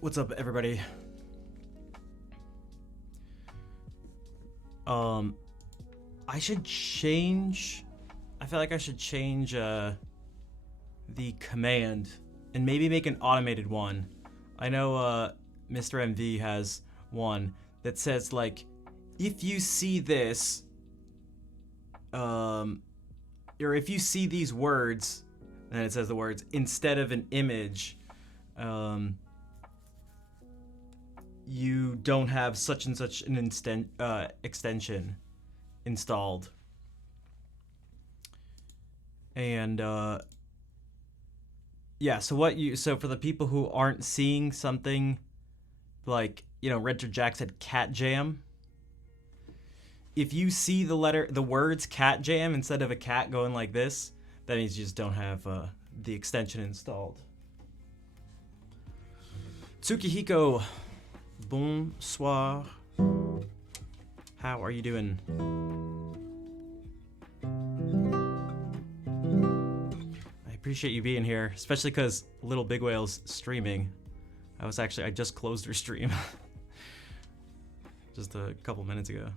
What's up, everybody? I should change... I feel like I should change, the command and maybe make an automated one. I know, Mr. MV has one that says, like, if you see this, or if you see these words, and it says the words, instead of an image, you don't have such and such an extension installed. And yeah, so for the people who aren't seeing something like, Renter Jack said cat jam. If you see the words cat jam instead of a cat going like this, that means you just don't have the extension installed. Tsukihiko, bonsoir. How are you doing? I appreciate you being here, especially because Little Big Whale's streaming. I just closed her stream just a couple minutes ago.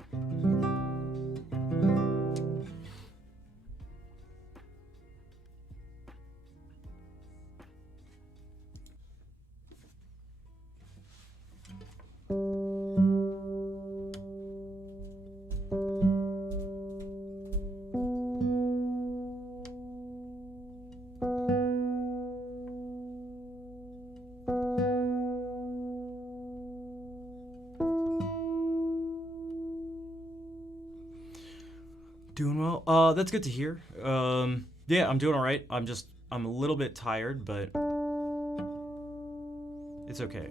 Doing well. That's good to hear. Yeah, I'm doing all right. I'm a little bit tired, but it's okay.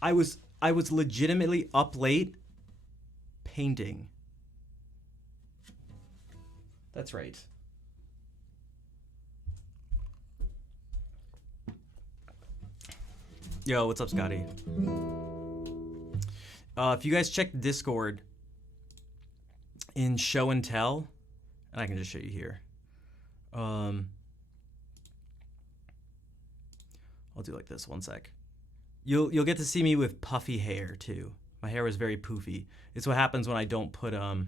I was legitimately up late painting. That's right. Yo, what's up, Scotty? If you guys check Discord in Show and Tell, and I can just show you here. I'll do like this, one sec. You'll get to see me with puffy hair too. My hair was very poofy. It's what happens when I don't put my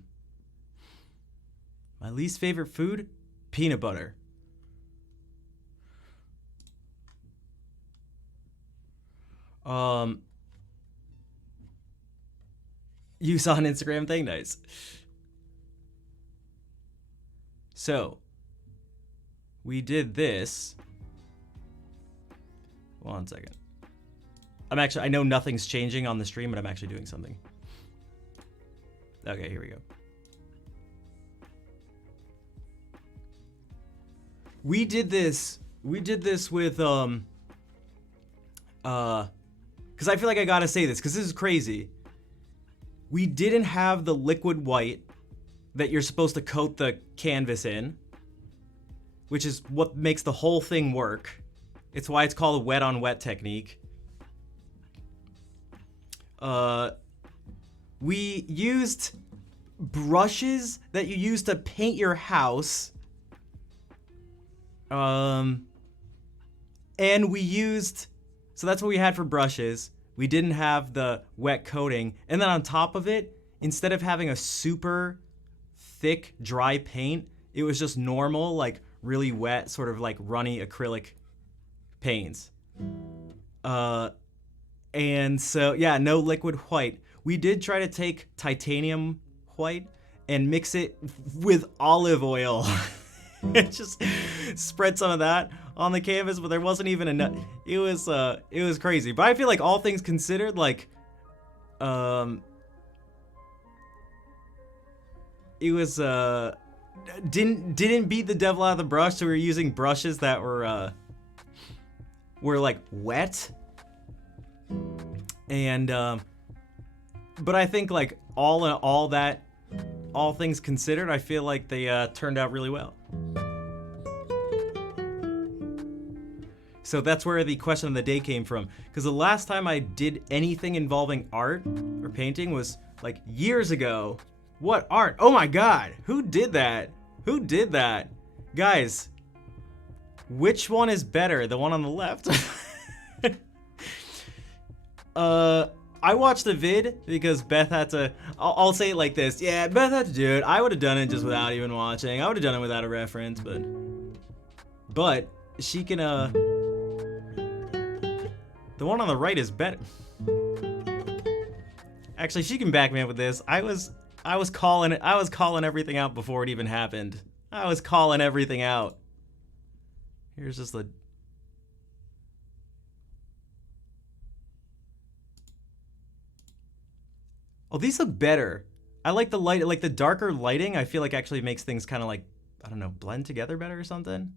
least favorite food, peanut butter. You saw an Instagram thing? Nice. So, we did this. One second. I know nothing's changing on the stream, but I'm actually doing something. Okay, here we go. We did this with, because I feel like I gotta say this, because this is crazy. We didn't have the liquid white that you're supposed to coat the canvas in, which is what makes the whole thing work. It's why it's called a wet on wet technique. We used brushes that you use to paint your house. And we used, so that's what we had for brushes. We didn't have the wet coating. And then on top of it, instead of having a super thick, dry paint, it was just normal, like really wet, sort of like runny acrylic paints. And so, yeah, no liquid white. We did try to take titanium white and mix it with olive oil. And just spread some of that on the canvas, but there wasn't even enough. It was crazy. But I feel like all things considered, like, it was, didn't beat the devil out of the brush, so we were using brushes that were like wet. And, but I think like all things considered, I feel like they turned out really well. So that's where the question of the day came from. Because the last time I did anything involving art or painting was like years ago. What art? Oh my god, who did that? Who did that? Guys, which one is better? The one on the left? I watched the vid because Beth had to. I'll say it like this. Yeah, Beth had to do it. I would have done it just without even watching. I would have done it without a reference, but she can. The one on the right is better. Actually, she can back me up with this. I was calling it. I was calling everything out before it even happened. I was calling everything out. Here's just the. Oh, these look better. I like the light, like the darker lighting. I feel like actually makes things kind of like, I don't know, blend together better or something.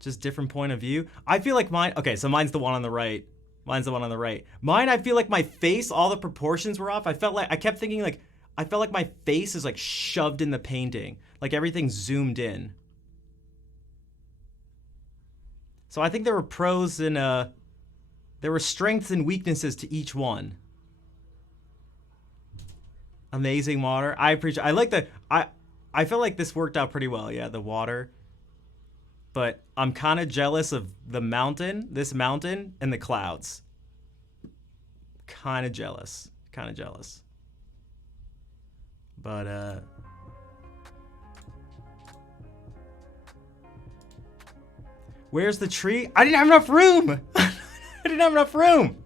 Just different point of view. I feel like mine, okay, so mine's the one on the right. Mine's the one on the right. Mine, I feel like my face, all the proportions were off. I kept thinking like, I felt like my face is like shoved in the painting. Like everything's zoomed in. So I think there were pros and, there were strengths and weaknesses to each one. Amazing water. I appreciate. I like the. I feel like this worked out pretty well. Yeah, the water. But I'm kind of jealous of the mountain, this mountain, and the clouds. Kind of jealous. Kind of jealous. But where's the tree? I didn't have enough room. I didn't have enough room.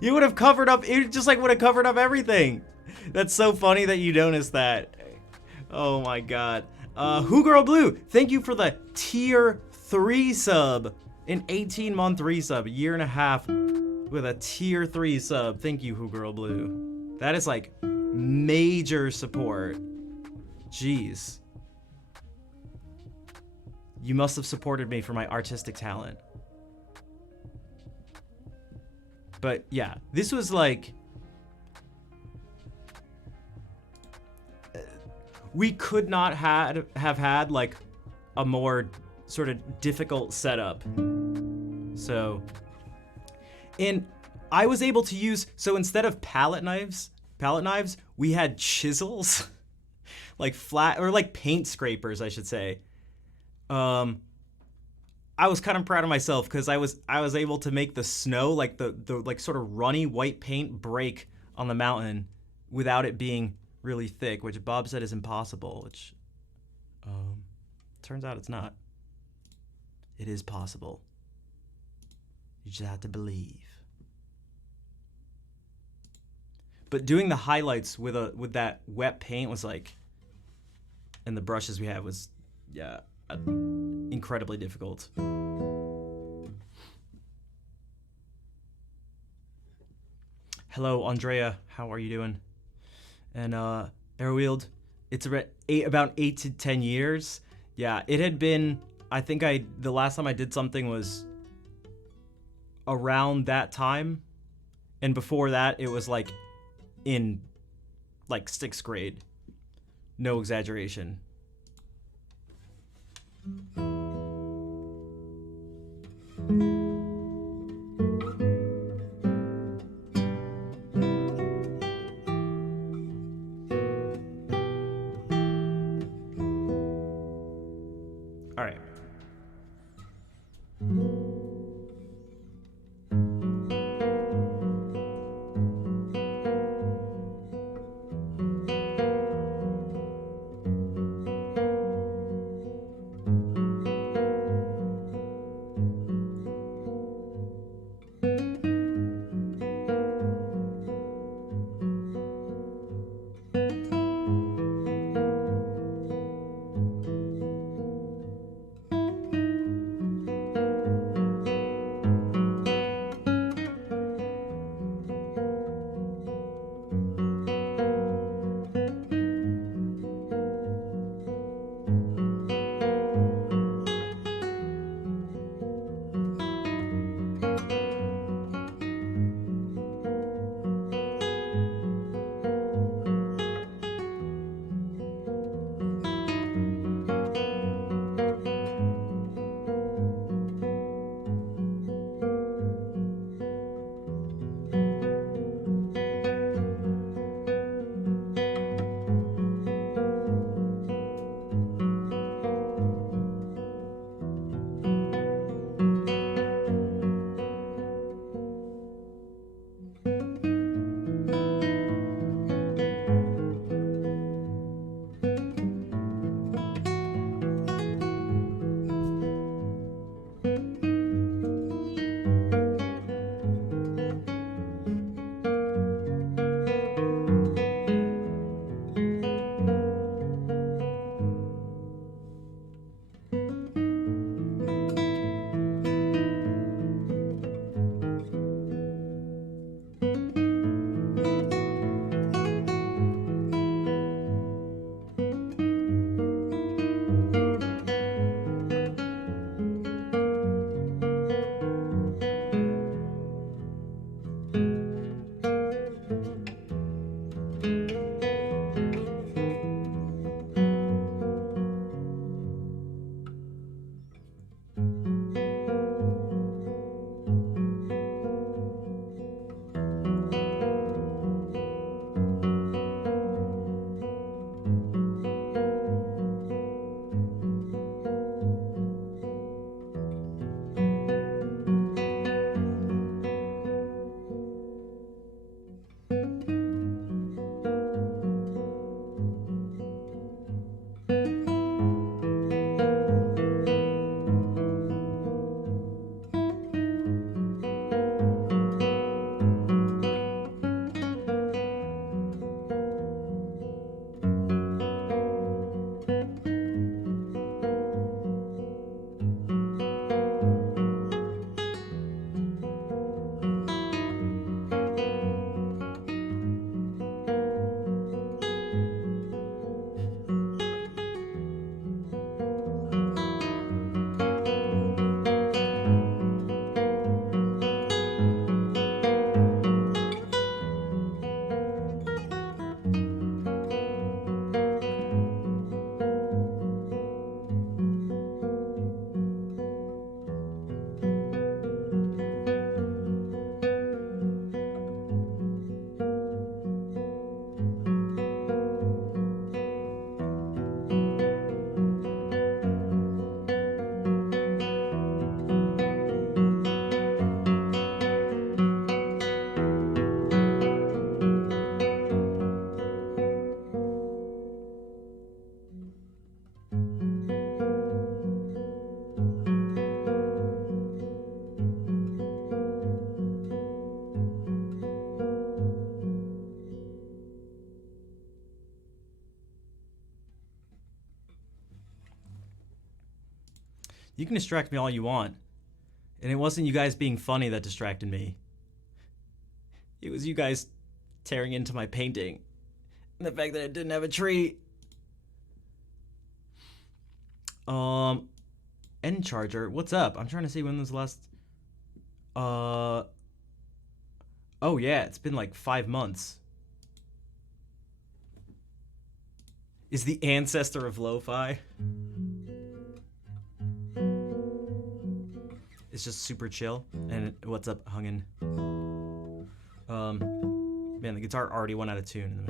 You would have covered up. It just like would have covered up everything. That's so funny that you noticed that. Oh my god. Who Girl Blue, thank you for the tier 3 sub. An 18-month resub, a year and a half with a tier 3 sub. Thank you, Who Girl Blue. That is like major support. Jeez. You must have supported me for my artistic talent. But yeah, this was like... We could not have had like a more sort of difficult setup. So, and I was able to use, so instead of palette knives, we had chisels, like flat, or like paint scrapers, I should say. I was kind of proud of myself because I was able to make the snow, like the like sort of runny white paint break on the mountain without it being really thick, which Bob said is impossible, which turns out it's not. It is possible. You just have to believe. But doing the highlights with that wet paint was like, and the brushes we had was, yeah, incredibly difficult. Hello, Andrea. How are you doing? And Airwheeled, it's about 8 to 10 years. Yeah, it had been, I think the last time I did something was around that time. And before that, it was like in like 6th grade. No exaggeration. All right. You can distract me all you want. And it wasn't you guys being funny that distracted me. It was you guys tearing into my painting. And the fact that it didn't have a tree. End charger, what's up? I'm trying to see when was the last... Oh yeah, it's been like 5 months. Is the ancestor of lo-fi. It's just super chill. And what's up, Hungin? Man, the guitar already went out of tune.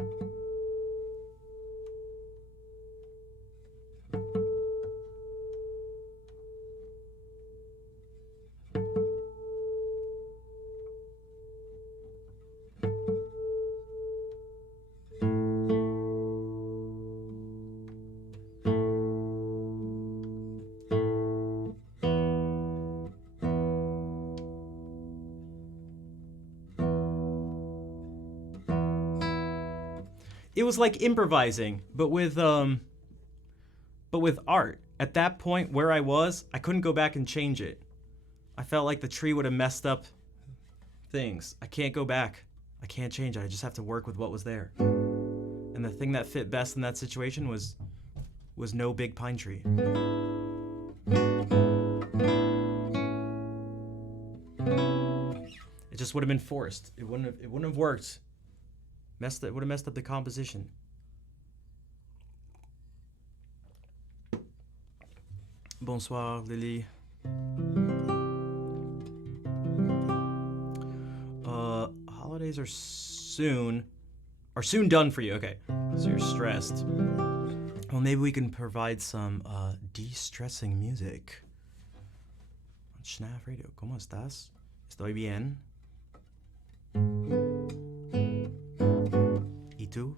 It was like improvising, but with art. At that point where I was, I couldn't go back and change it. I felt like the tree would have messed up things. I can't go back. I can't change it. I just have to work with what was there. And the thing that fit best in that situation was no big pine tree. It just would have been forced. It wouldn't have worked. It would have messed up the composition. Bonsoir, Lily. Holidays are soon done for you. Okay, so you're stressed. Well, maybe we can provide some de-stressing music. Schnaf Radio, ¿cómo estás? Estoy bien. ¿Y tú?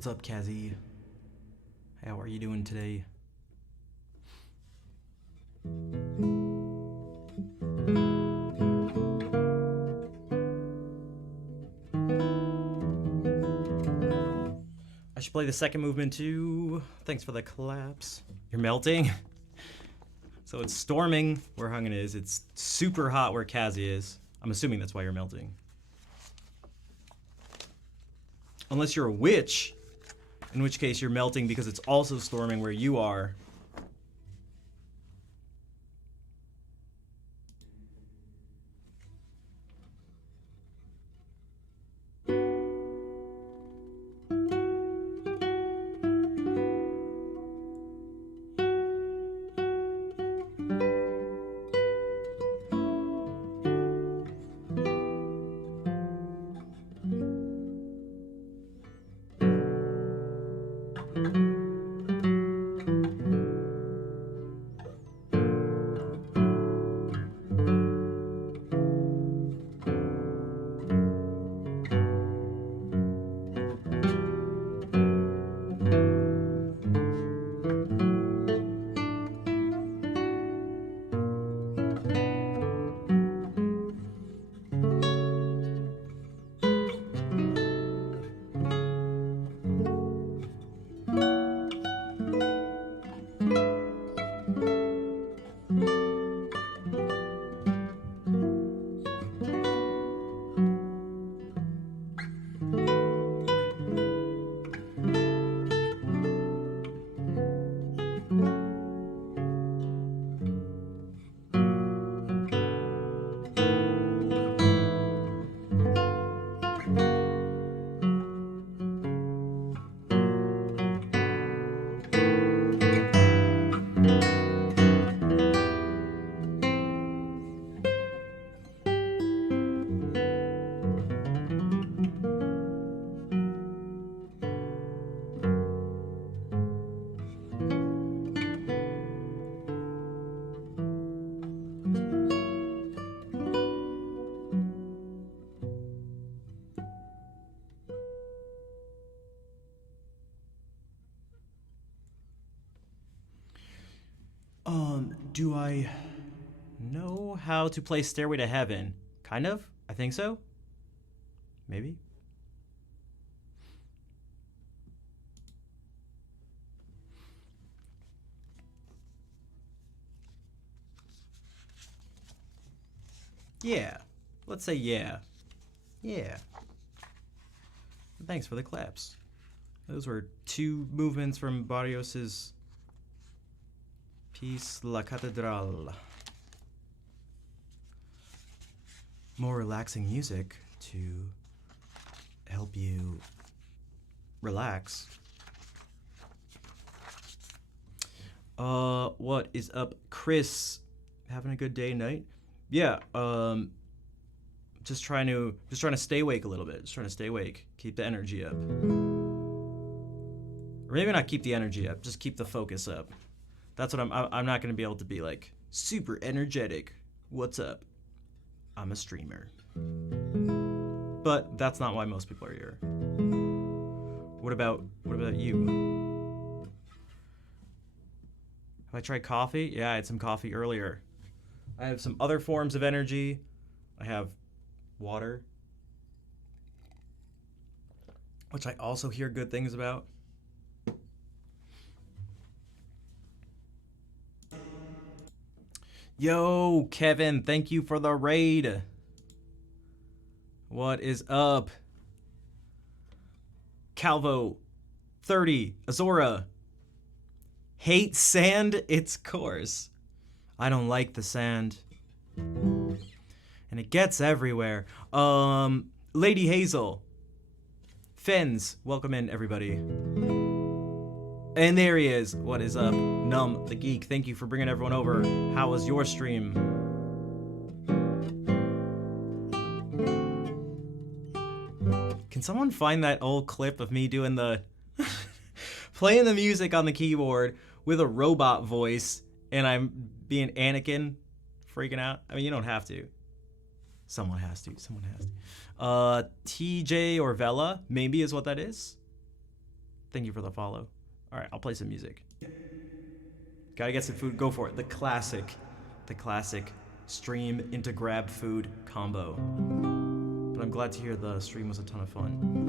What's up, Kazzy? How are you doing today? I should play the second movement too. Thanks for the collapse. You're melting? So it's storming where Hungin is. It's super hot where Kazzy is. I'm assuming that's why you're melting. Unless you're a witch, in which case you're melting because it's also storming where you are. Do I know how to play Stairway to Heaven? Kind of. I think so. Maybe. Yeah. Let's say yeah. Yeah. Thanks for the claps. Those were 2 movements from Barrios's piece La Catedral. More relaxing music to help you relax. What is up, Chris? Having a good day, night? Yeah, just trying to stay awake a little bit. Just trying to stay awake. Keep the energy up. Or maybe not keep the energy up, just keep the focus up. That's what I'm not going to be able to be like super energetic. What's up? I'm a streamer. But that's not why most people are here. What about you? Have I tried coffee? Yeah, I had some coffee earlier. I have some other forms of energy. I have water, which I also hear good things about. Yo, Kevin, thank you for the raid. What is up? Calvo, 30, Azora. Hate sand? It's coarse. I don't like the sand. And it gets everywhere. Lady Hazel. Fens, welcome in, everybody. And there he is. What is up? Numb the Geek, thank you for bringing everyone over. How was your stream? Can someone find that old clip of me doing the... playing the music on the keyboard with a robot voice and I'm being Anakin, freaking out? I mean, you don't have to. Someone has to. Someone has to. TJ or Vela, maybe is what that is. Thank you for the follow. All right, I'll play some music. Gotta get some food. Go for it. The classic stream into grab food combo. But I'm glad to hear the stream was a ton of fun.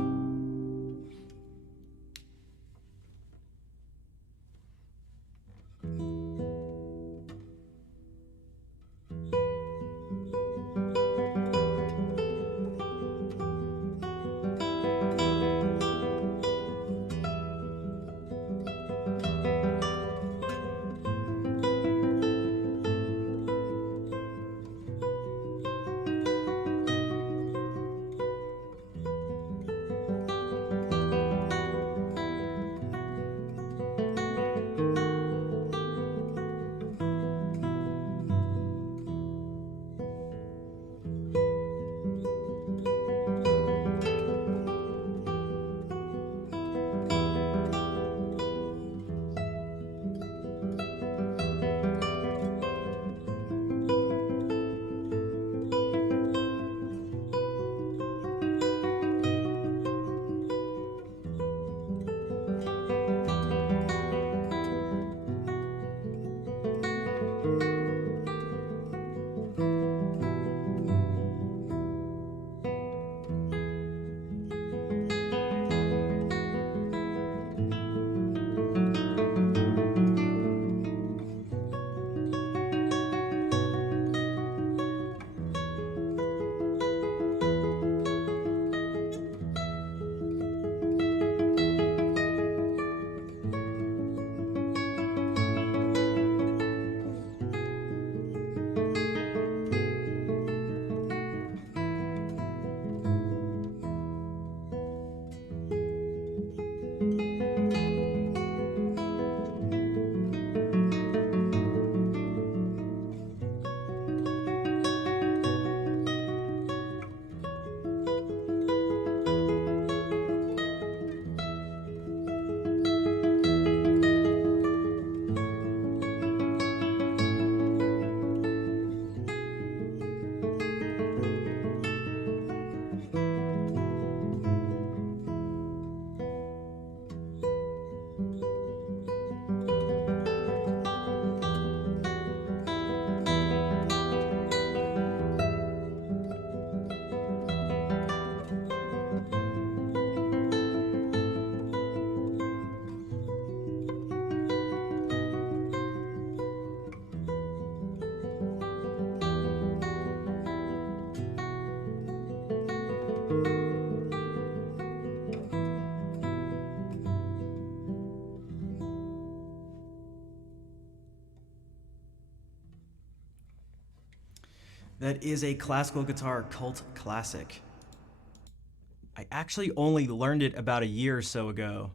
That is a classical guitar cult classic. I actually only learned it about a year or so ago.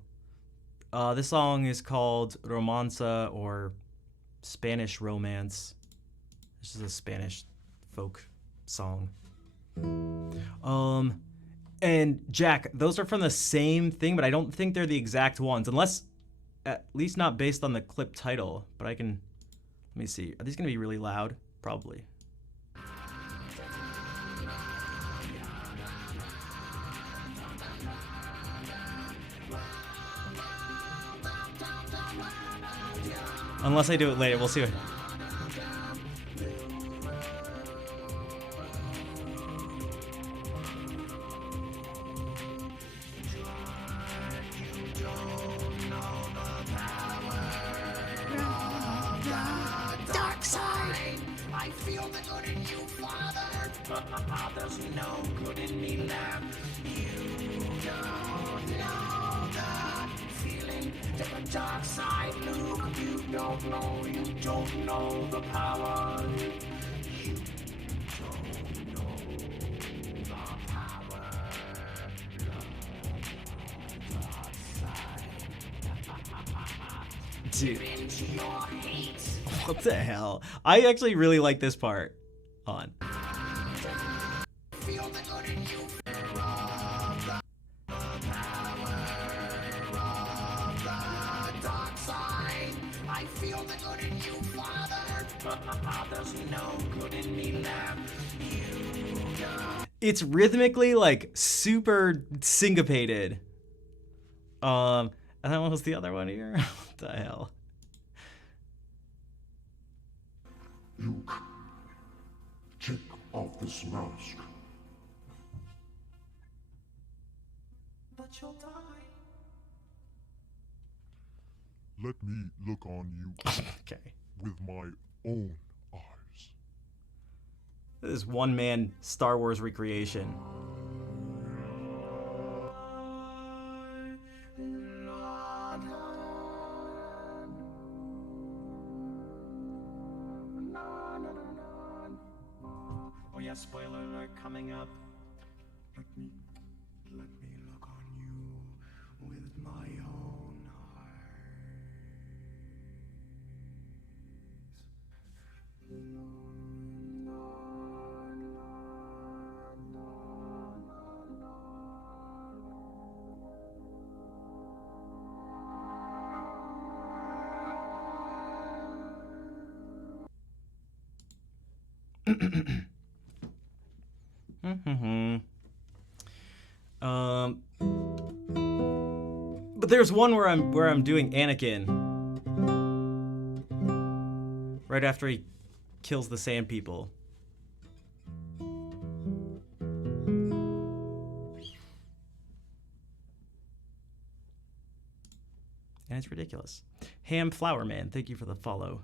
This song is called Romanza, or Spanish Romance. This is a Spanish folk song. And Jack, those are from the same thing, but I don't think they're the exact ones, unless, at least not based on the clip title. But I can, let me see. Are these gonna be really loud? Probably. Unless I do it later, we'll see. Dark side, I feel the good in you, Father. There's no good in me left. You don't know that feeling. The dark side, Luke. You don't know the power. You don't know the power. Dark side. Dude, Into your hate. what the hell? I actually really like this part. On. Feel the good in you. Dark side, I feel the good in you, Father. There's no good in me left. It's rhythmically like super syncopated. And then what was the other one here? What the hell? Luke, take off this mask. But you'll die. Let me look on you Okay. with my own eyes. This is one-man Star Wars recreation. Oh yeah, spoiler alert coming up. Let me look on you with my own But there's one where I'm doing Anakin right after he kills the Sand People. And it's ridiculous. Ham Flower Man, thank you for the follow.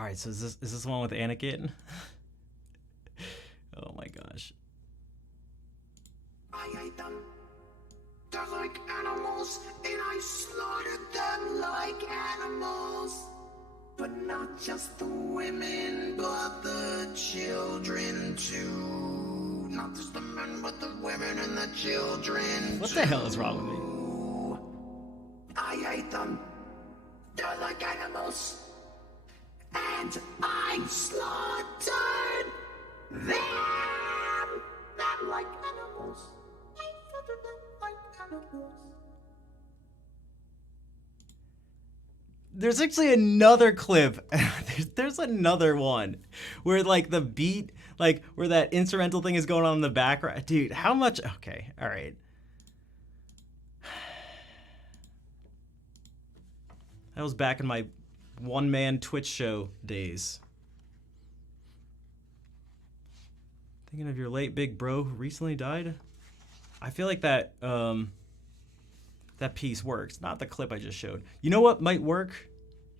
All right, so is this one with Anakin? Oh my gosh. I ate them. They're like animals, and I slaughtered them like animals. But not just the women, but the children too. Not just the men, but the women and the children. What the hell is wrong with me? I ate them. They're like animals. And I slaughtered them. Them like animals. I slaughtered them like animals. There's actually another clip. There's another one where like the beat, like where that instrumental thing is going on in the background. Dude, how much? Okay, all right. That was back in my one-man Twitch show days. Thinking of your late big bro who recently died? I feel like that that piece works, not the clip I just showed. You know what might work?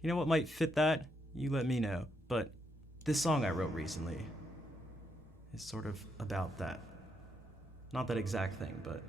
You know what might fit that? You let me know. But this song I wrote recently is sort of about that. Not that exact thing, but...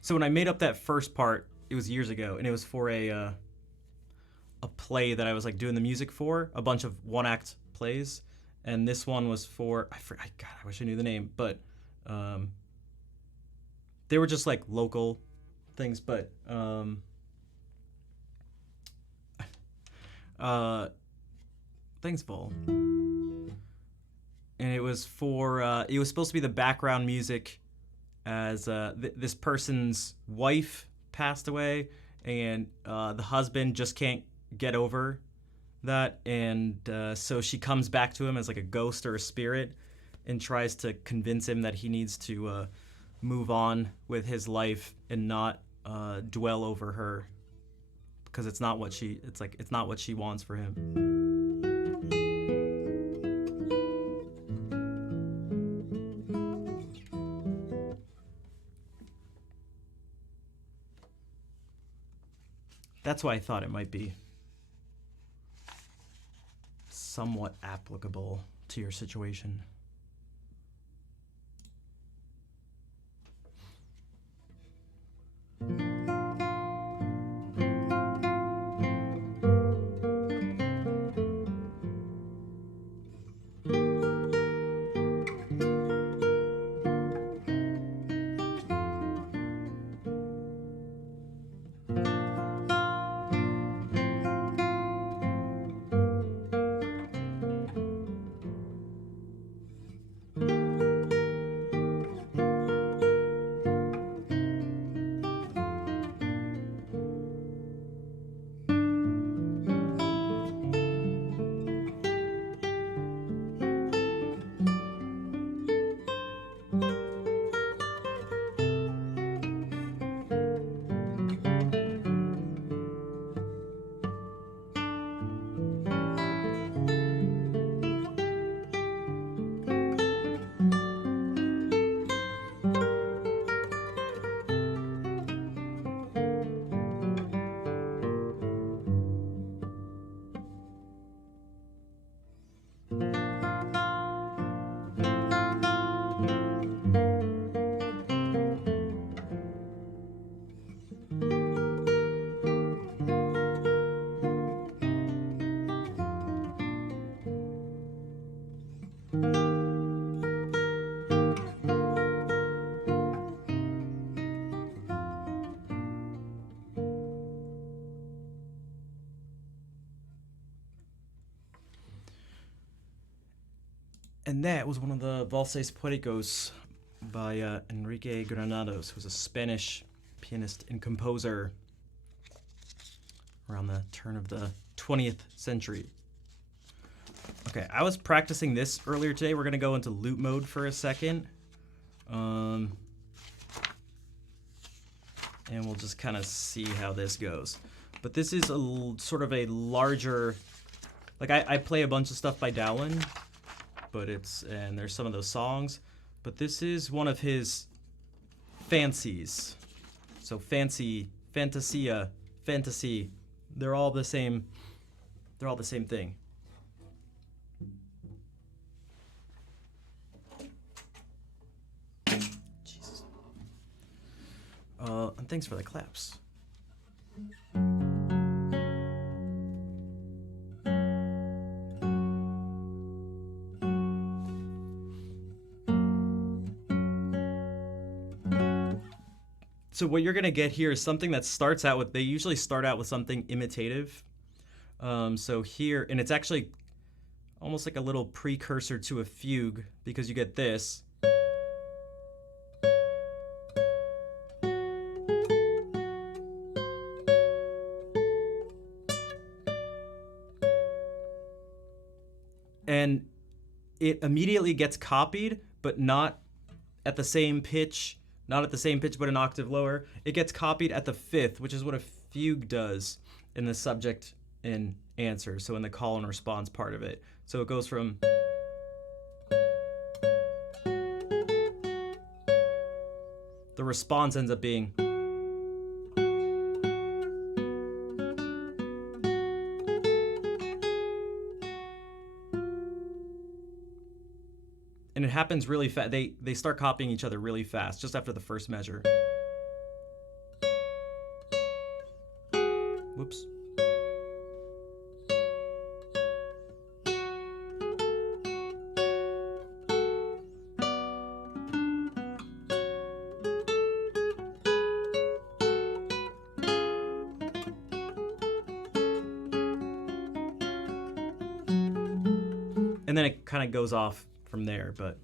So when I made up that first part, it was years ago, and it was for a play that I was like doing the music for, a bunch of one-act plays, and this one was for God, I wish I knew the name, but they were just like local things, but things full, and it was for it was supposed to be the background music as this person's wife passed away, and the husband just can't get over that, and so she comes back to him as like a ghost or a spirit and tries to convince him that he needs to move on with his life and not dwell over her, because it's not what she wants for him. That's why I thought it might be somewhat applicable to your situation. And that was one of the Valses Puericos by Enrique Granados, who's a Spanish pianist and composer around the turn of the 20th century. Okay, I was practicing this earlier today. We're going to go into loop mode for a second. And we'll just kind of see how this goes. But this is sort of a larger... Like, I play a bunch of stuff by Dowland, and there's some of those songs. But this is one of his fancies. So fancy, fantasia, fantasy, they're all the same. They're all the same thing. Jesus. And thanks for the claps. So what you're going to get here is something that starts out with, they usually start out with something imitative. So here, and it's actually almost like a little precursor to a fugue, because you get this. And it immediately gets copied, but not at the same pitch. Not at the same pitch, but an octave lower. It gets copied at the fifth, which is what a fugue does in the subject and answer, so in the call and response part of it. So it goes from... The response ends up being... And it happens really fast. They start copying each other really fast, just after the first measure. Whoops. And then it kind of goes off from there, but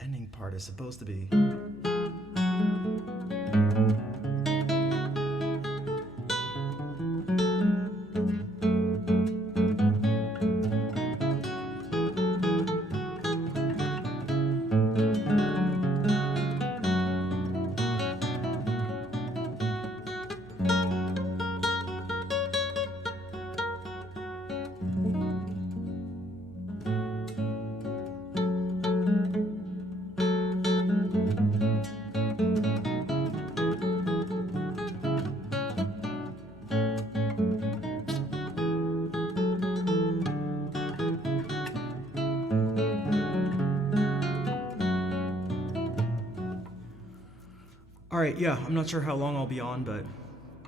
ending part is supposed to be. All right, yeah, I'm not sure how long I'll be on, but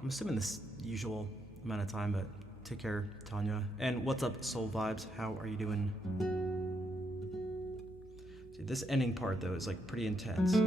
I'm assuming this usual amount of time, but take care, Tanya. And what's up, Soul Vibes? How are you doing? Dude, this ending part, though, is like pretty intense.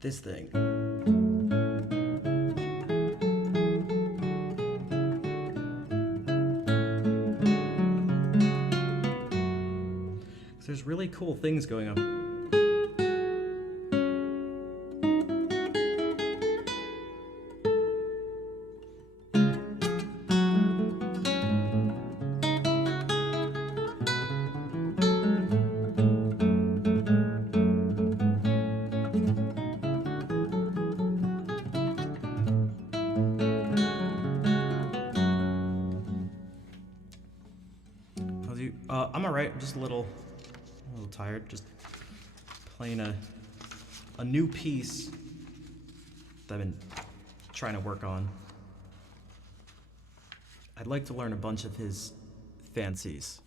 This thing. There's really cool things going on. I'm alright. I'm just a little tired. Just playing a new piece that I've been trying to work on. I'd like to learn a bunch of his fancies.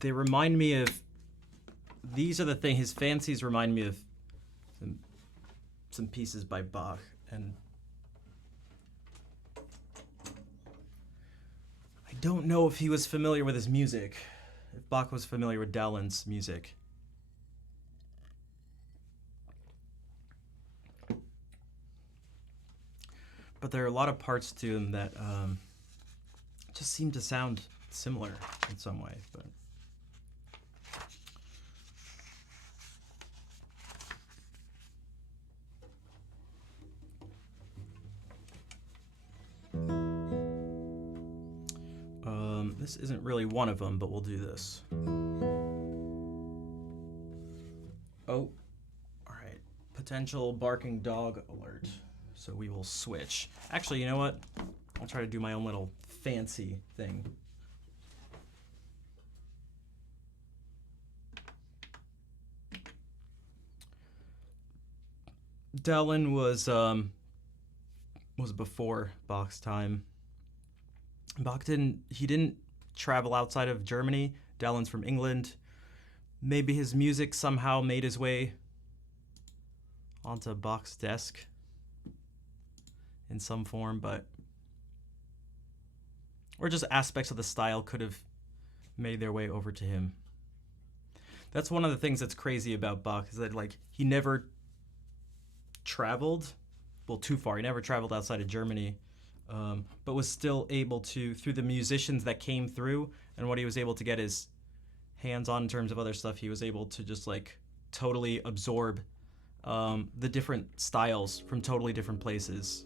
They remind me of. These are the thing. His fancies remind me of some pieces by Bach, and I don't know if he was familiar with his music, if Bach was familiar with Dahlen's music. But there are a lot of parts to him that just seem to sound similar in some way. But this isn't really one of them, but we'll do this. Oh, all right. Potential barking dog alert. So we will switch. Actually, you know what? I'll try to do my own little fancy thing. Dahlen was before Bach's time. Bach didn't travel outside of Germany. Dahlen's from England. Maybe his music somehow made his way onto Bach's desk in some form, or just aspects of the style could have made their way over to him. That's one of the things that's crazy about Bach, is that he never traveled, too far. He never traveled outside of Germany, but was still able to, through the musicians that came through and what he was able to get his hands on in terms of other stuff, he was able to just totally absorb the different styles from totally different places.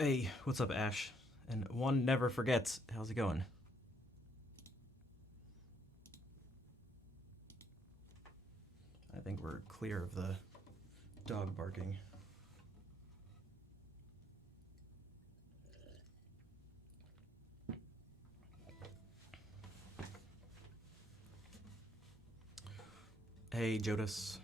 Hey, what's up, Ash? And one never forgets. How's it going? I think we're clear of the dog barking. Hey, Jodas.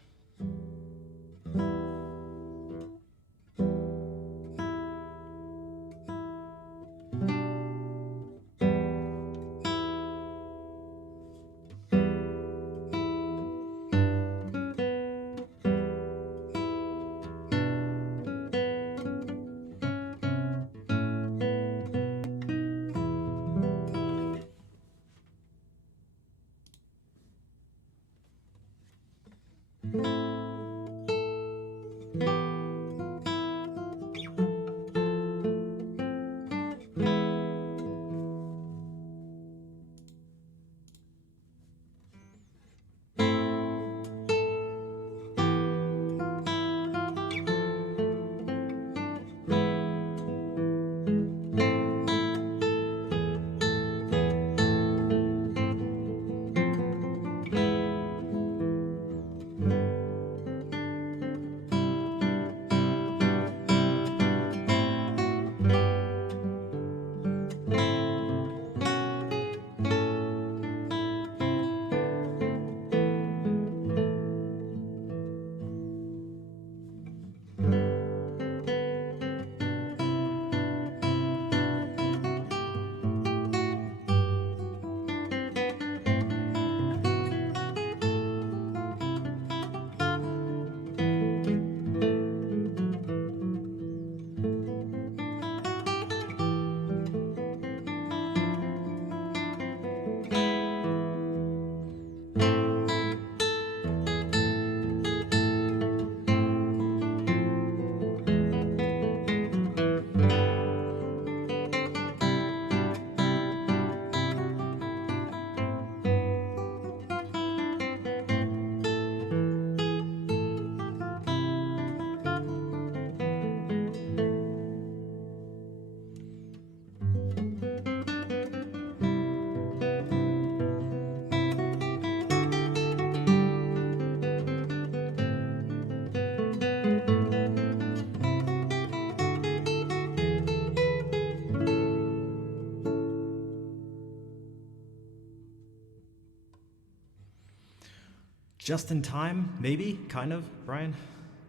Just in time, maybe, kind of, Brian?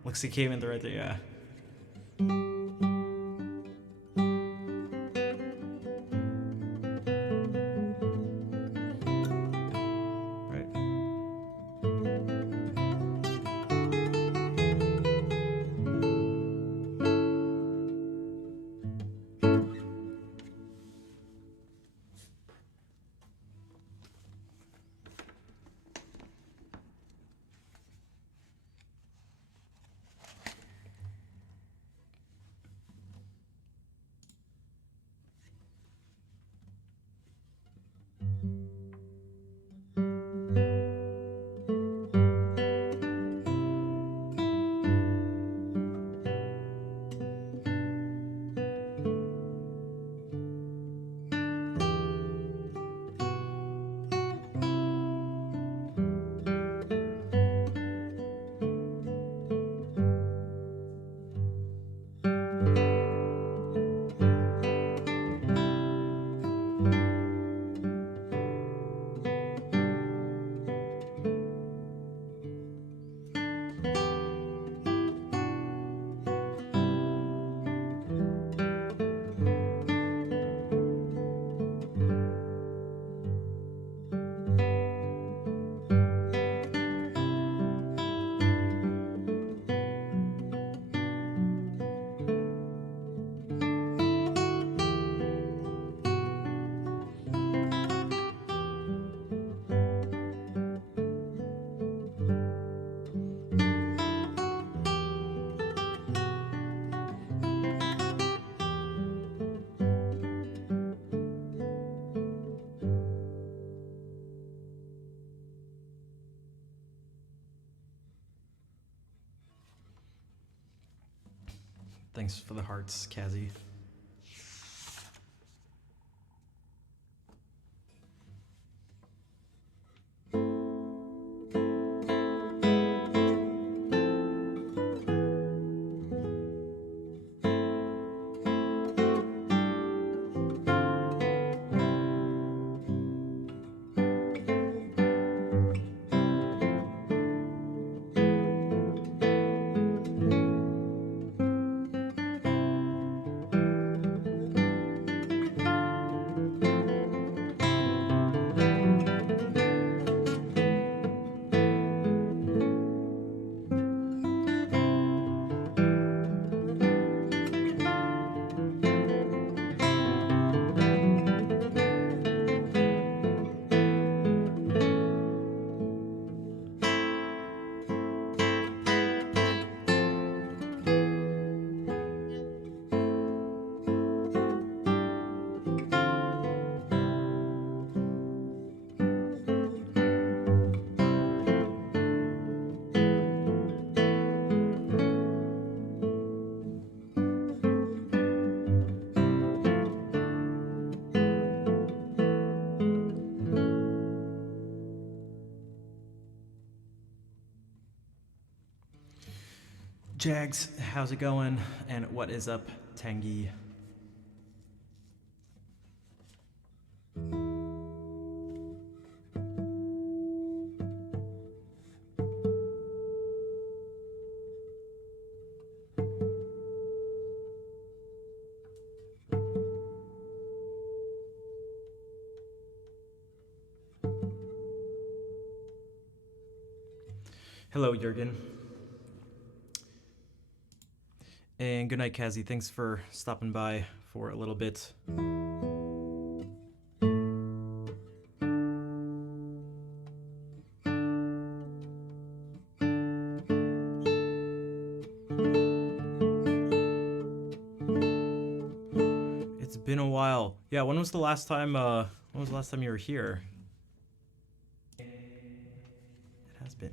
Looks like he came in the right there, yeah. Right. Thanks for the hearts, Kazzy. Jags, how's it going? And what is up, Tangy? Hello, Jurgen. And good night, Kazi. Thanks for stopping by for a little bit. It's been a while. Yeah, when was the last time you were here? It has been.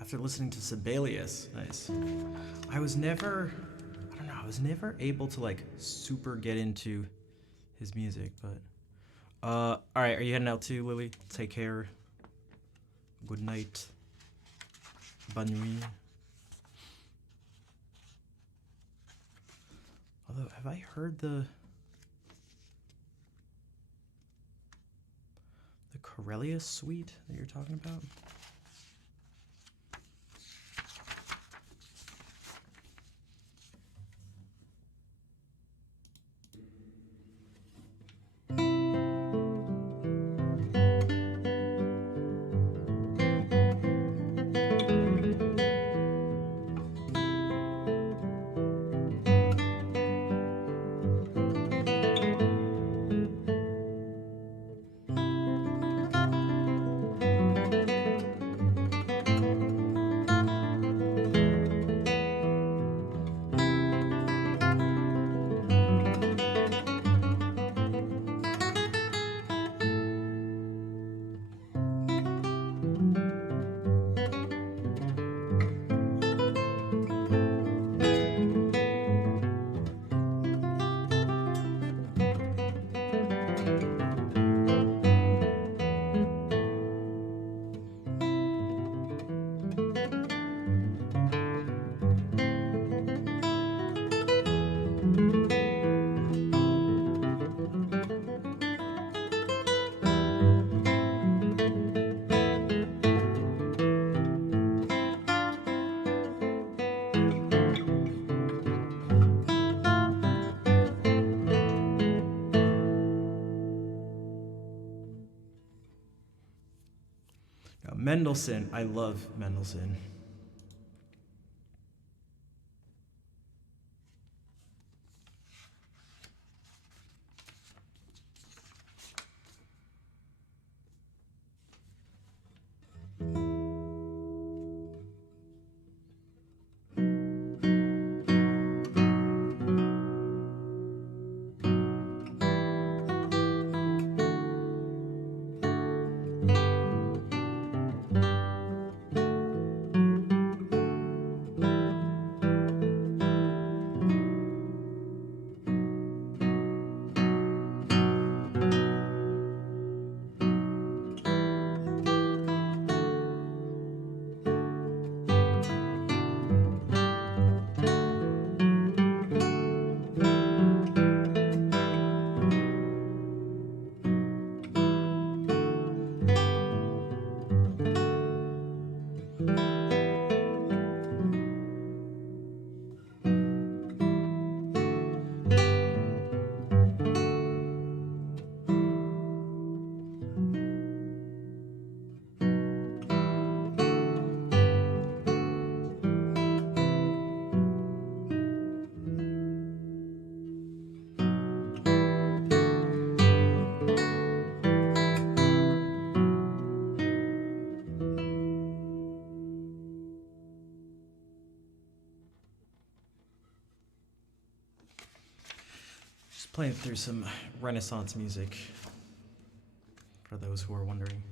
After listening to Sibelius, nice. I was never able to like super get into his music, but all right, are you heading out too, Lily? Take care. Good night. Bonne nuit. Although, have I heard the Corellius suite that you're talking about? Mendelssohn, I love Mendelssohn. Playing through some Renaissance music, for those who are wondering.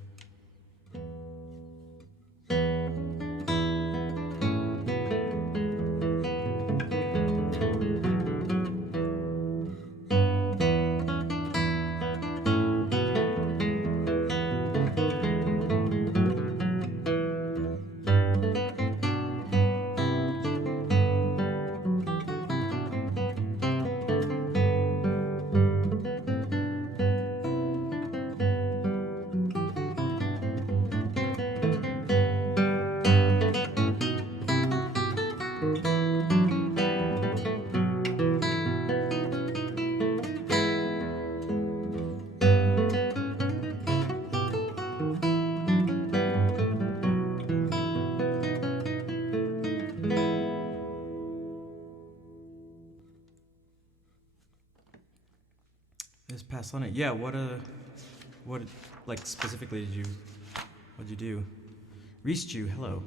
Just pass on it. Yeah, what like specifically what'd you do? Reached you, hello.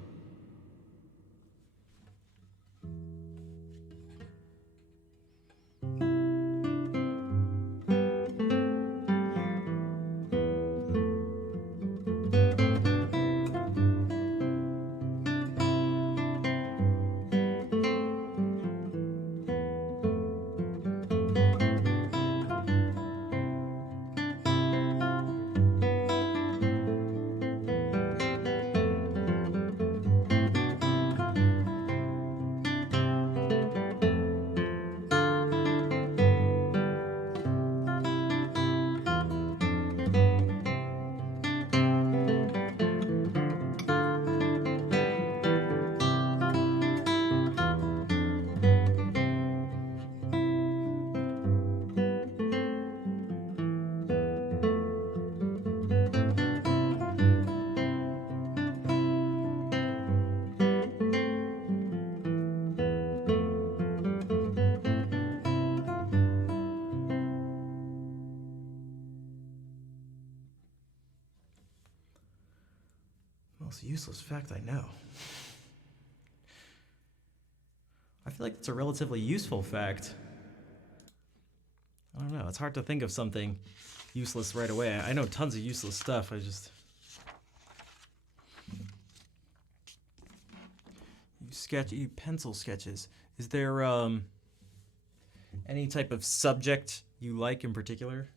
Most useless fact I know. I feel like it's a relatively useful fact. I don't know, it's hard to think of something useless right away. I know tons of useless stuff, you pencil sketches. Is there any type of subject you like in particular?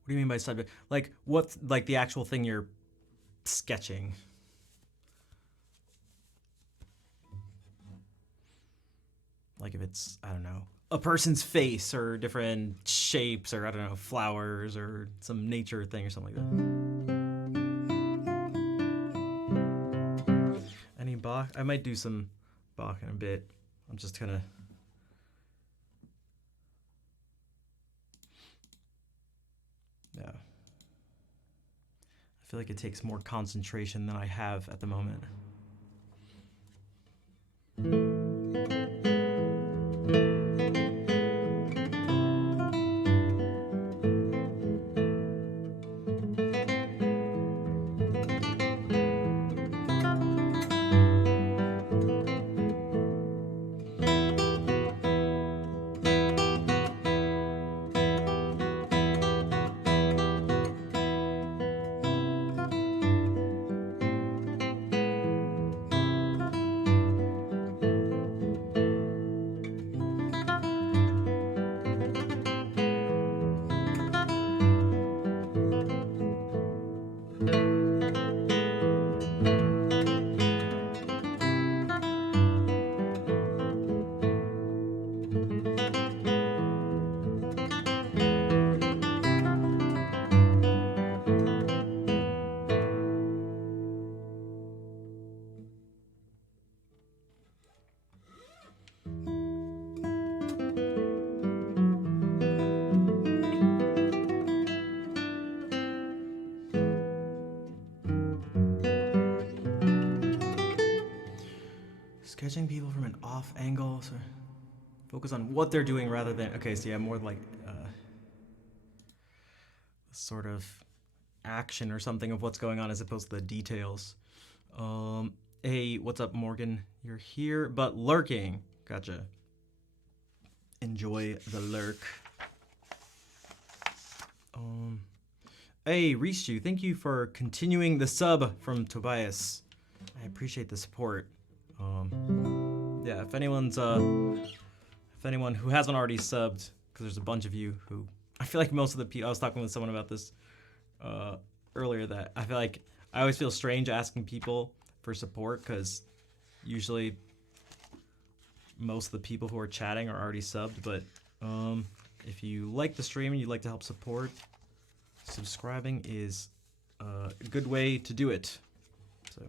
What do you mean by subject? Like, what's like the actual thing you're sketching? Like if it's, I don't know, a person's face or different shapes or, I don't know, flowers or some nature thing or something like that. Any Bach? I might do some Bach in a bit. I'm just gonna... Yeah. I feel like it takes more concentration than I have at the moment. Sketching people from an off angle. So focus on what they're doing rather than. Okay, so yeah, more like sort of action or something of what's going on as opposed to the details. Hey, what's up, Morgan? You're here, but lurking. Gotcha. Enjoy the lurk. Hey, Ristu, thank you for continuing the sub from Tobias. I appreciate the support. Yeah, if anyone who hasn't already subbed, because there's a bunch of you who, I feel like most of the people, I was talking with someone about this earlier, that I feel like I always feel strange asking people for support, because usually most of the people who are chatting are already subbed, but if you like the stream and you'd like to help support, subscribing is a good way to do it. So.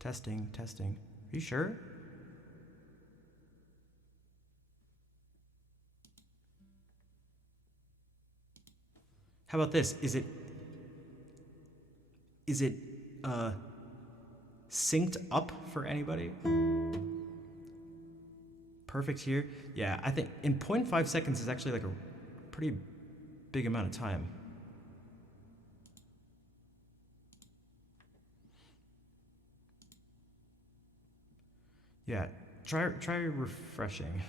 Testing, testing. Are you sure? How about this? Is it synced up for anybody? Perfect here. Yeah, I think in 0.5 seconds is actually like a pretty big amount of time. Yeah, try refreshing.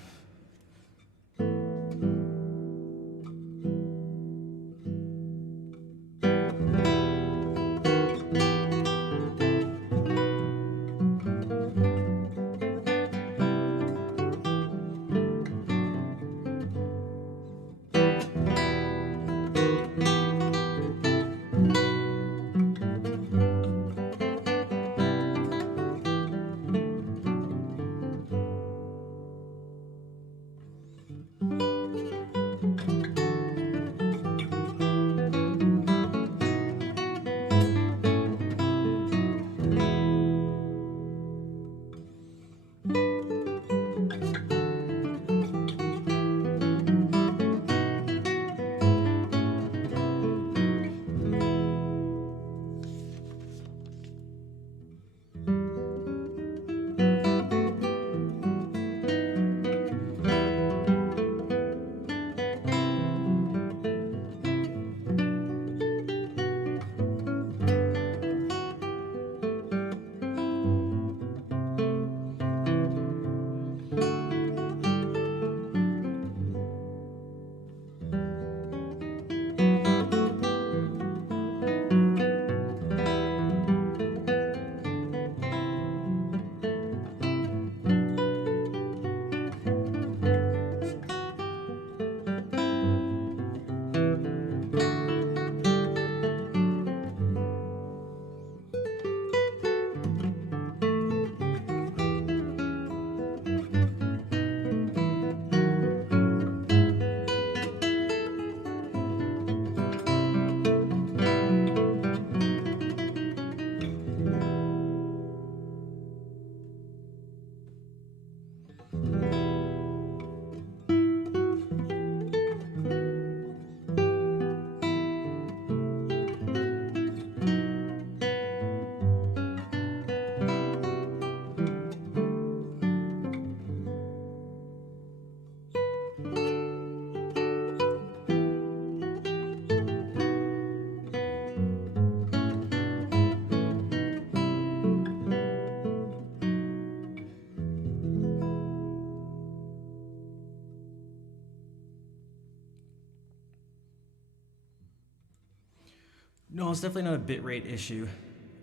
No, it's definitely not a bitrate issue.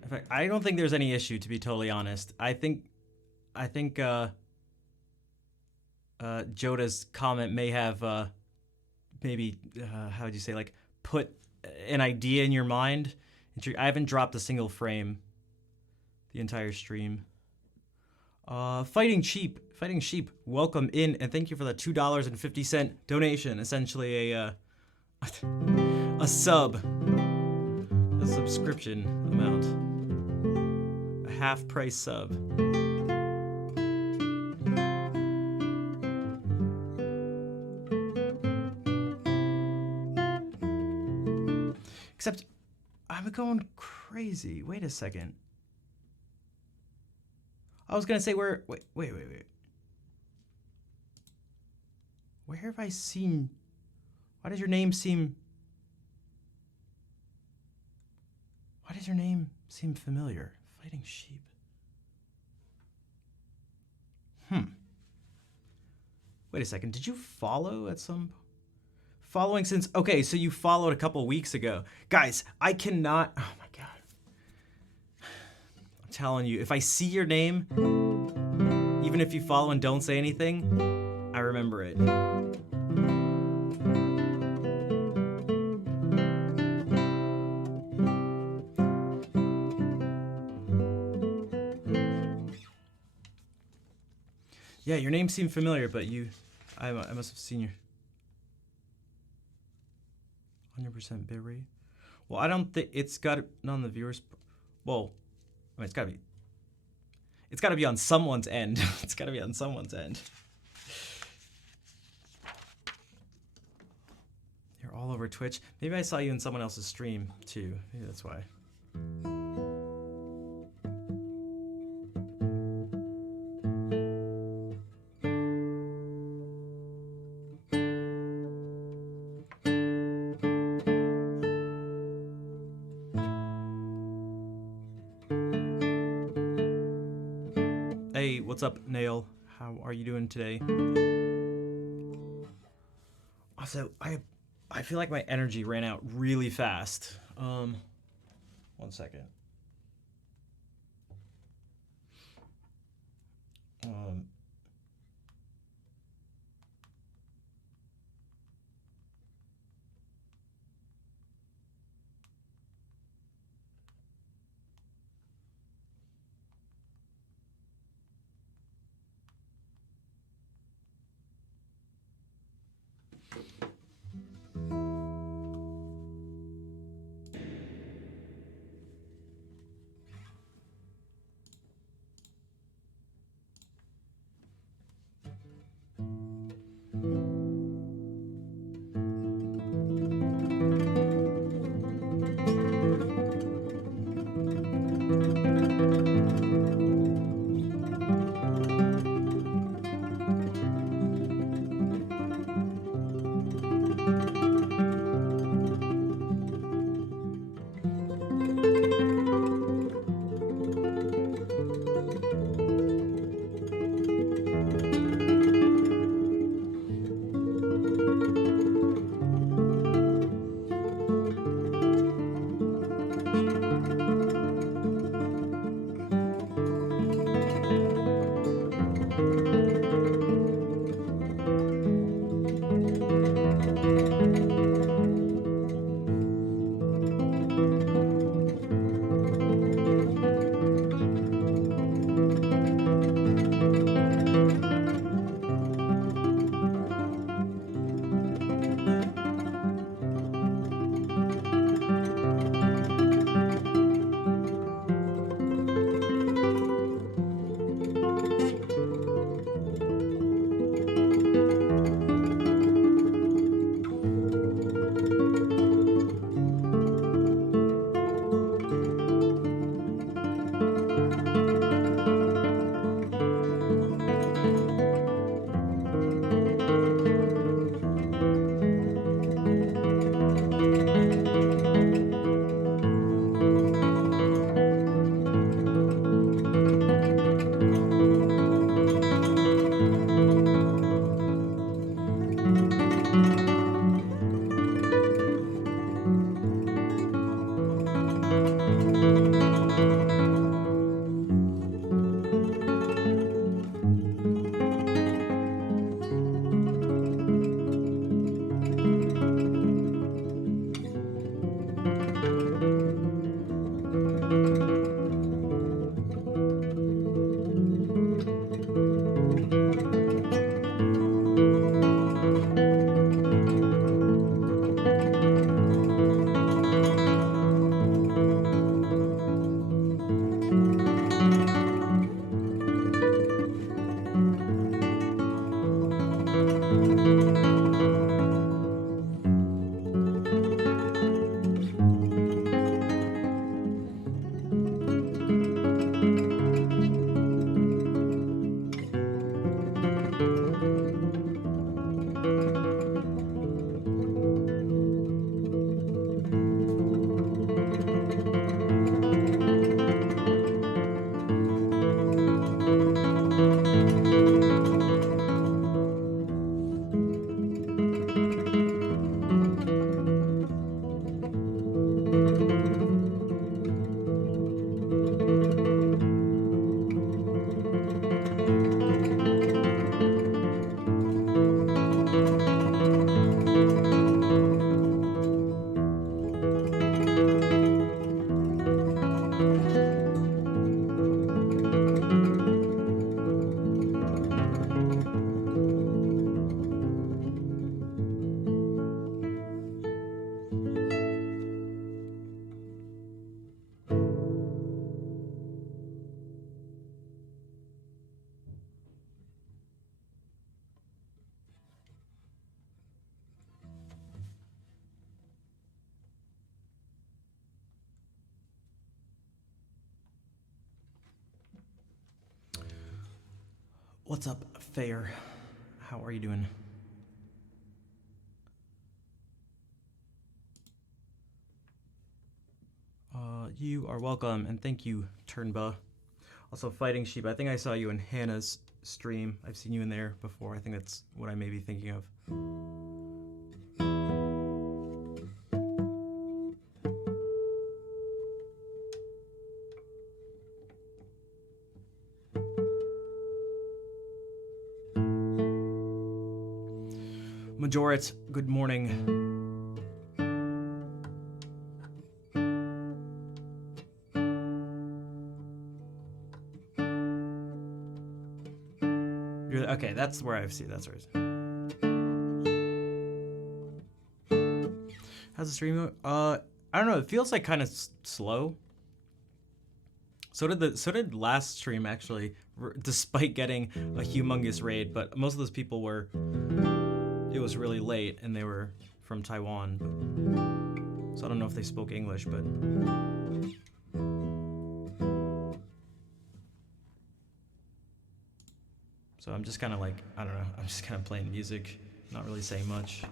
In fact, I don't think there's any issue, to be totally honest. I think Joda's comment may have maybe how would you say, like, put an idea in your mind. I haven't dropped a single frame the entire stream. Fighting Sheep, welcome in, and thank you for the $2.50 donation. Essentially a sub, a subscription amount, a half price sub. Except, I'm going crazy. Wait a second. I was gonna say wait. Where have I seen? Why does your name seem familiar? Fighting Sheep. Wait a second. Did you follow at some? Following since, okay, so you followed a couple weeks ago. Guys, I cannot, oh my God. I'm telling you, if I see your name, even if you follow and don't say anything, I remember it. Yeah, your name seemed familiar, but I must have seen your 100% bit rate. Well, I don't think it's got on the viewers. Well, I mean, it's got to be on someone's end. It's got to be on someone's end. You're all over Twitch. Maybe I saw you in someone else's stream too. Maybe that's why. Hey, what's up, Nail? How are you doing today? Also, I feel like my energy ran out really fast. 1 second. What's up, Fair? How are you doing? You are welcome, and thank you, Turnba. Also, Fighting Sheep. I think I saw you in Hannah's stream. I've seen you in there before. I think that's what I may be thinking of. Majorit, good morning. Okay, that's where I've seen. That's where I've seen. How's the stream go? I don't know. It feels like kind of slow. So did last stream actually, despite getting a humongous raid. But most of those people were. It was really late, and they were from Taiwan. So I don't know if they spoke English, but. So I'm just kind of like, I don't know, I'm just kind of playing music, not really saying much.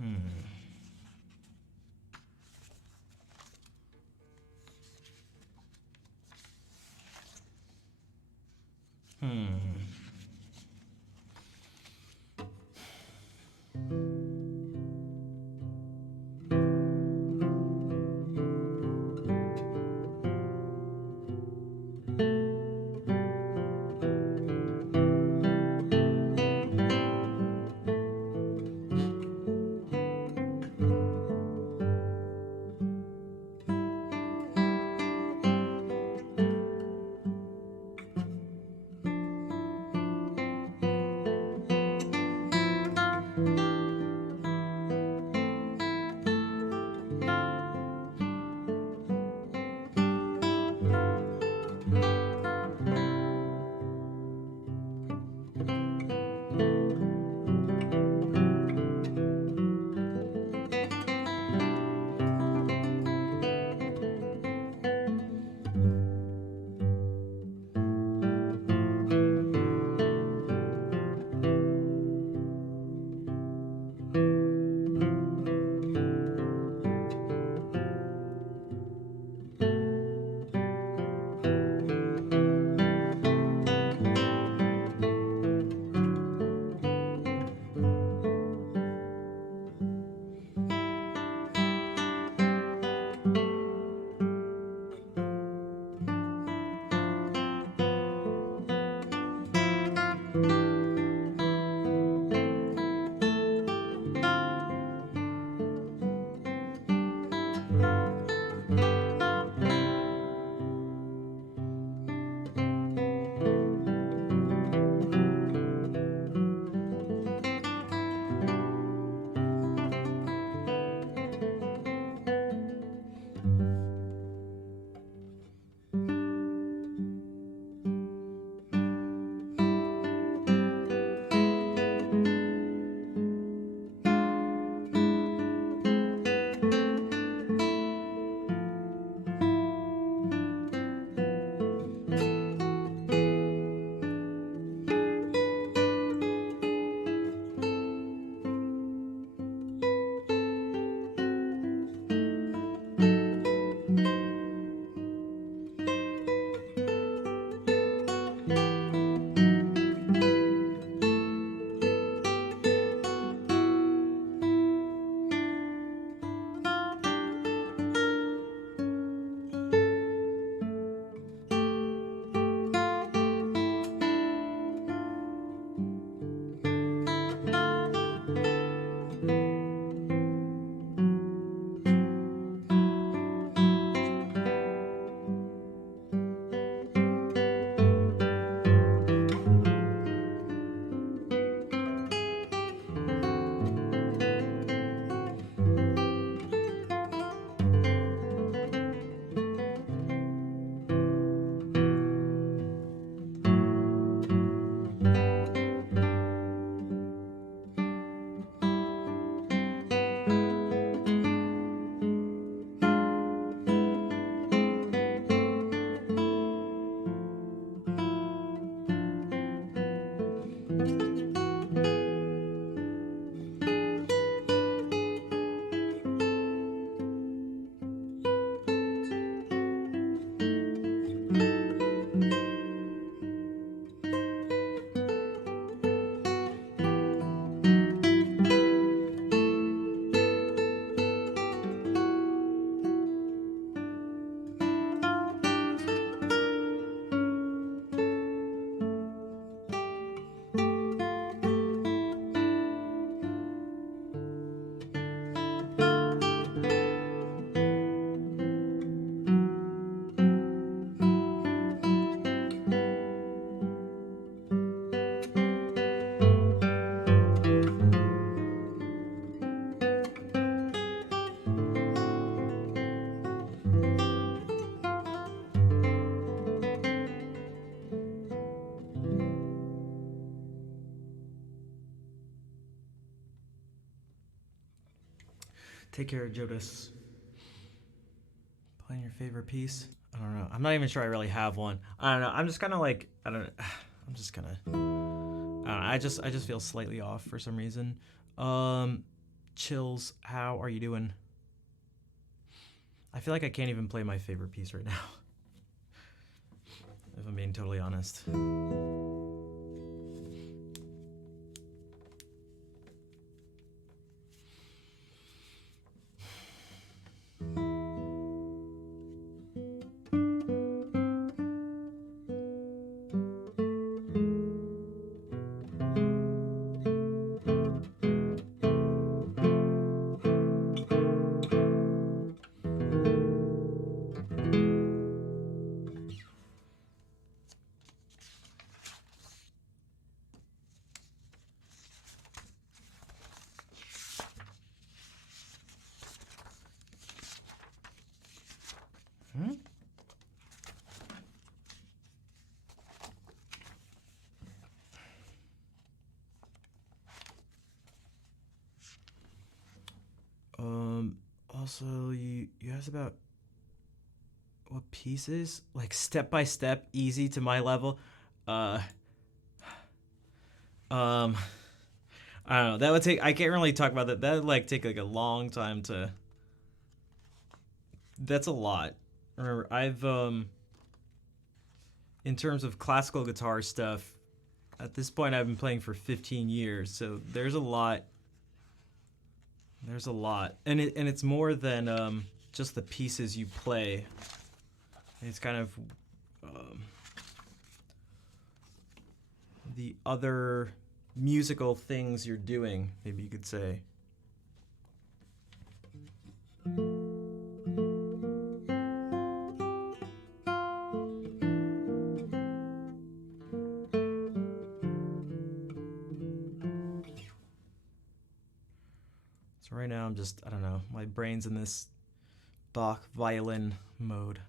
Hmm. Take care, Jodas. Playing your favorite piece? I don't know. I'm not even sure I really have one. I don't know. I'm just kind of like, I don't know. I'm just kind of, I don't know. I just feel slightly off for some reason. Chills, how are you doing? I feel like I can't even play my favorite piece right now. If I'm being totally honest. Hmm? Also, you asked about what pieces? Like step by step, easy to my level. I don't know. That would take. I can't really talk about that. That would like take like a long time to. That's a lot. Remember, I've in terms of classical guitar stuff, at this point I've been playing for 15 years, so there's a lot. There's a lot, and it's more than just the pieces you play. It's kind of the other musical things you're doing, maybe you could say. So right now I'm just, I don't know, my brain's in this Bach violin mode.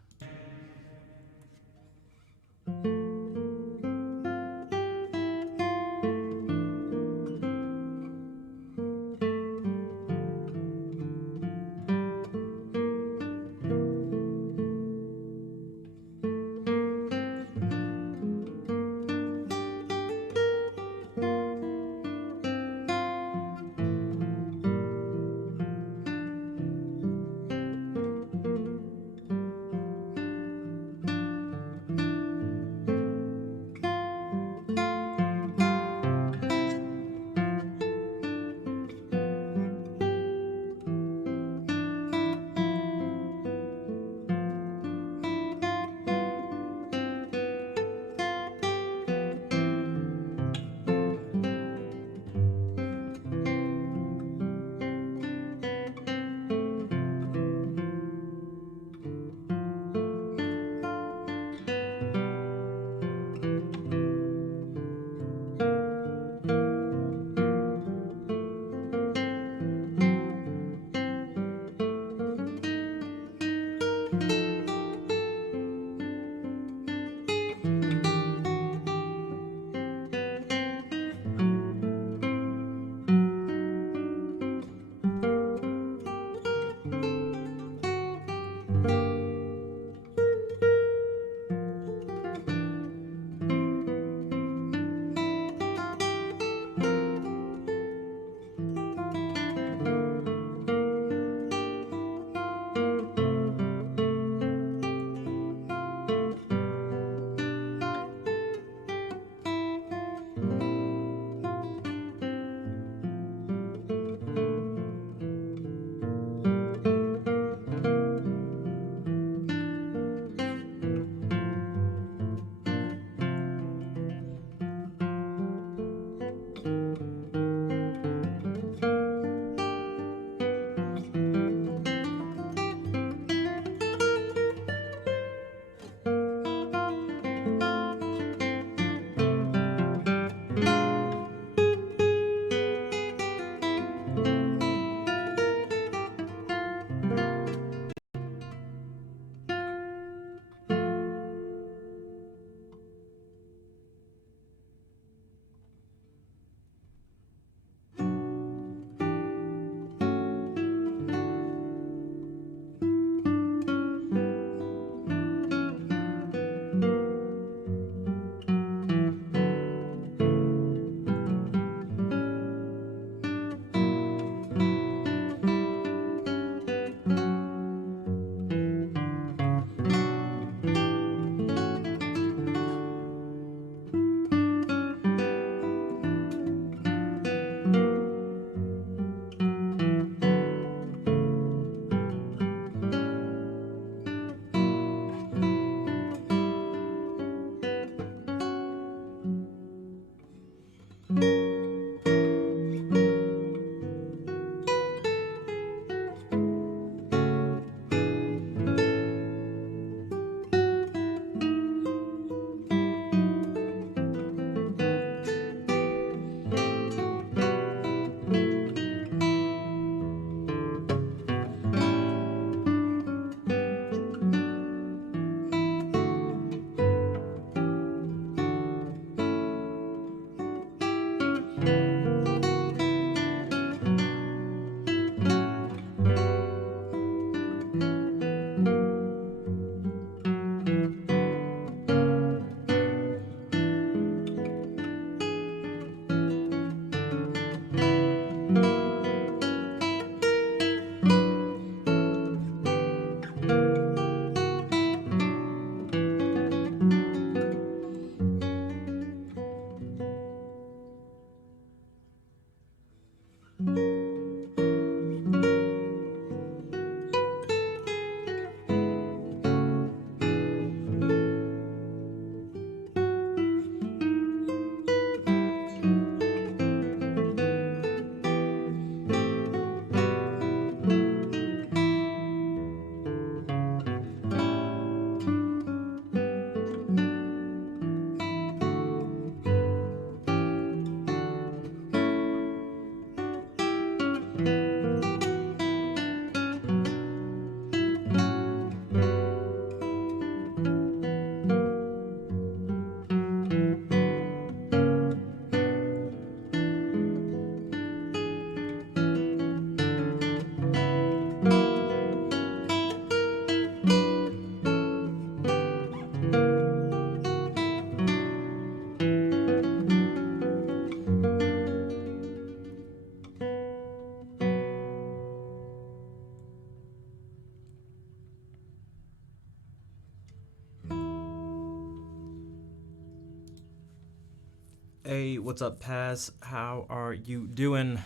Hey, what's up, Paz? How are you doing?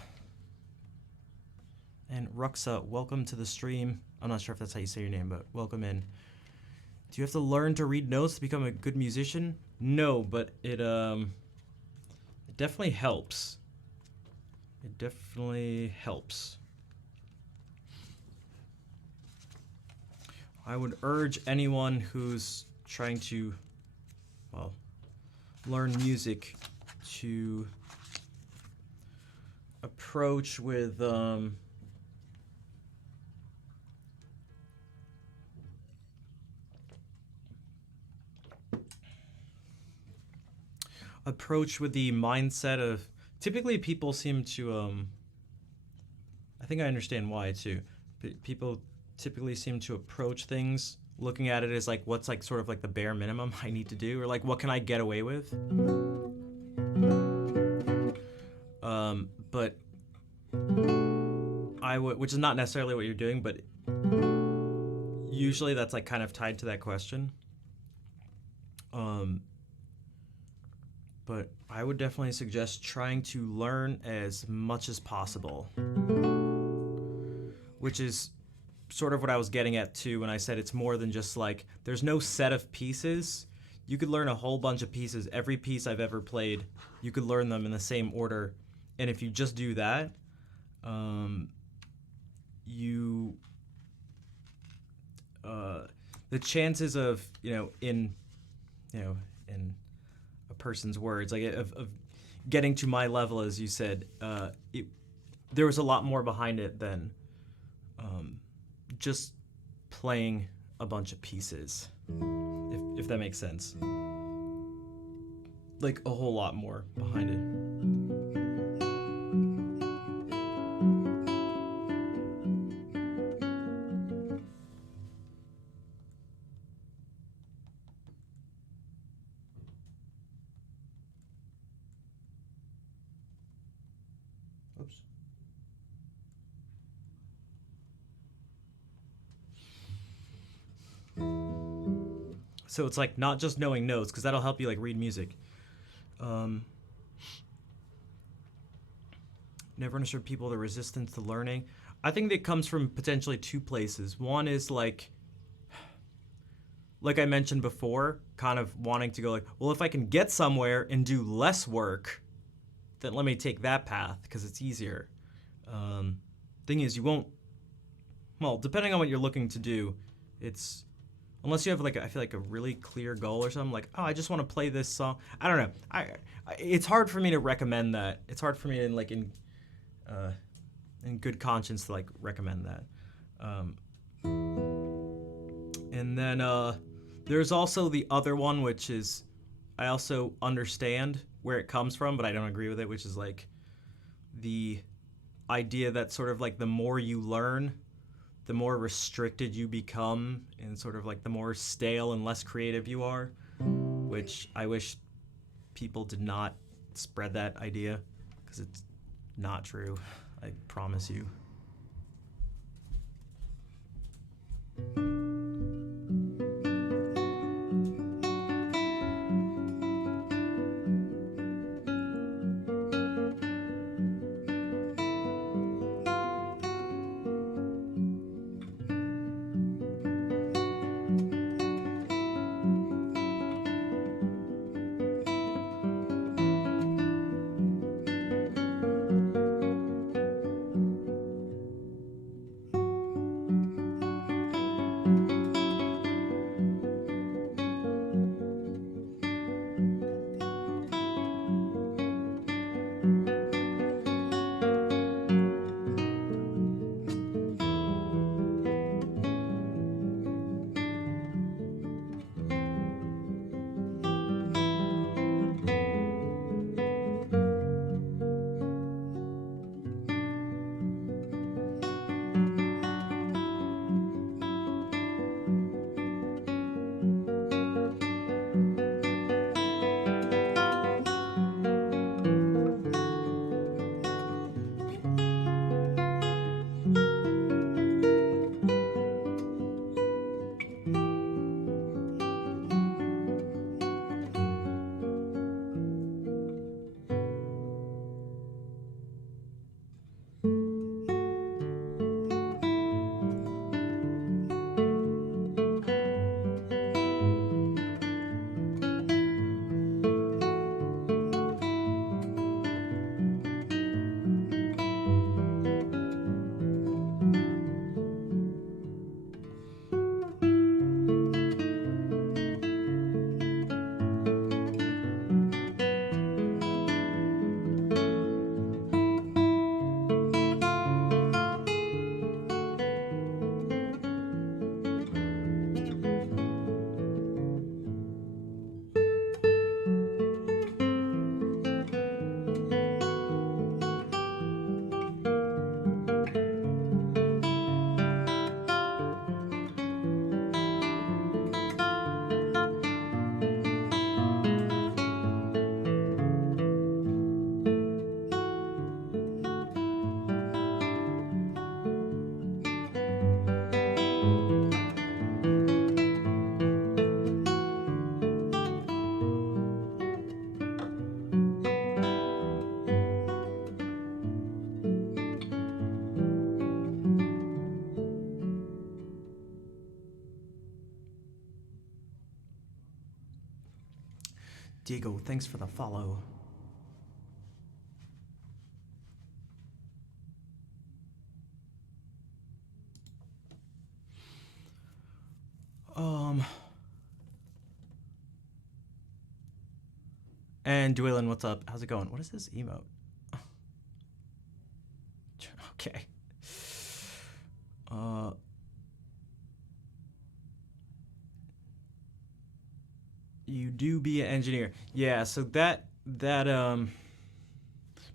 And Ruxa, welcome to the stream. I'm not sure if that's how you say your name, but welcome in. Do you have to learn to read notes to become a good musician? No, but it definitely helps. It definitely helps. I would urge anyone who's trying to, well, learn music to approach with the mindset of, typically people seem to I think I understand why too. People typically seem to approach things looking at it as like, what's like sort of like the bare minimum I need to do, or like what can I get away with. But I would, which is not necessarily what you're doing, but usually that's like kind of tied to that question. But I would definitely suggest trying to learn as much as possible, which is sort of what I was getting at too when I said it's more than just like, there's no set of pieces. You could learn a whole bunch of pieces. Every piece I've ever played, you could learn them in the same order. And if you just do that, the chances of, in a person's words, like of getting to my level, as you said, there was a lot more behind it than just playing a bunch of pieces, if that makes sense. Like a whole lot more behind it. Oops. So it's like not just knowing notes, because that'll help you like read music. Never understood people the resistance to learning. I think that comes from potentially two places. One is like I mentioned before, kind of wanting to go like, well, if I can get somewhere and do less work, then let me take that path because it's easier. Thing is, you won't, well, depending on what you're looking to do, it's, unless you have like, I feel like a really clear goal or something, like, oh, I just want to play this song. I don't know. It's hard for me to recommend that. It's hard for me in good conscience to like recommend that. And then there's also the other one, which is, I also understand where it comes from, but I don't agree with it, which is like the idea that sort of like the more you learn, the more restricted you become, and sort of like the more stale and less creative you are, which I wish people did not spread that idea, because it's not true, I promise you. Diego, thanks for the follow. And Dwaylen, what's up? How's it going? What is this emote? Okay. You do be an engineer. Yeah, so that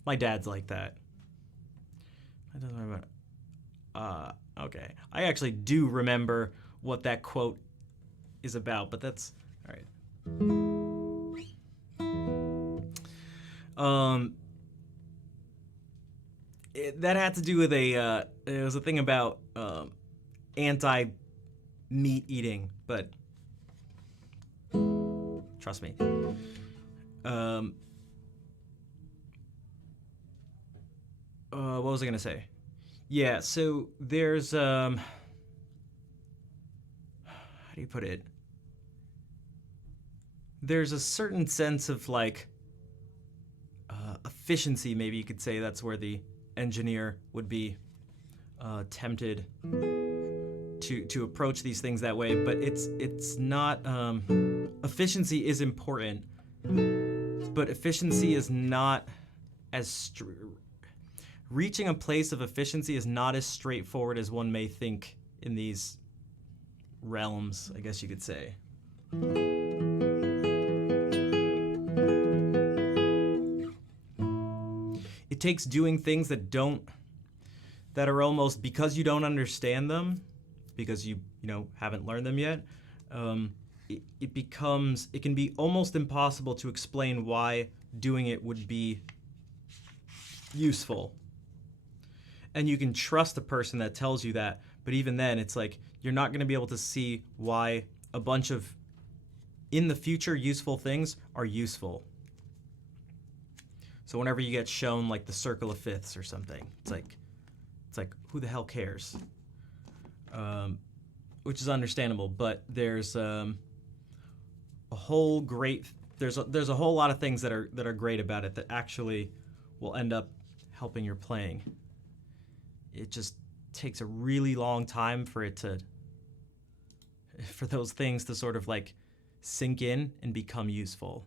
my dad's like that. I don't remember. Okay. I actually do remember what that quote is about, but that's all right. That had to do with it was a thing about anti-meat eating, but trust me. What was I gonna say? Yeah, so there's how do you put it? There's a certain sense of like efficiency, maybe you could say. That's where the engineer would be tempted to approach these things that way, but it's not. Efficiency is important, but efficiency is not as reaching a place of efficiency is not as straightforward as one may think in these realms, I guess you could say. It takes doing things that are almost, because you don't understand them, because you haven't learned them yet, it can be almost impossible to explain why doing it would be useful. And you can trust the person that tells you that, but even then it's like you're not going to be able to see why a bunch of in the future useful things are useful. So whenever you get shown like the circle of fifths or something, it's like who the hell cares? Which is understandable, but there's a whole lot of things that are great about it that actually will end up helping your playing. It just takes a really long time for those things to sort of like sink in and become useful.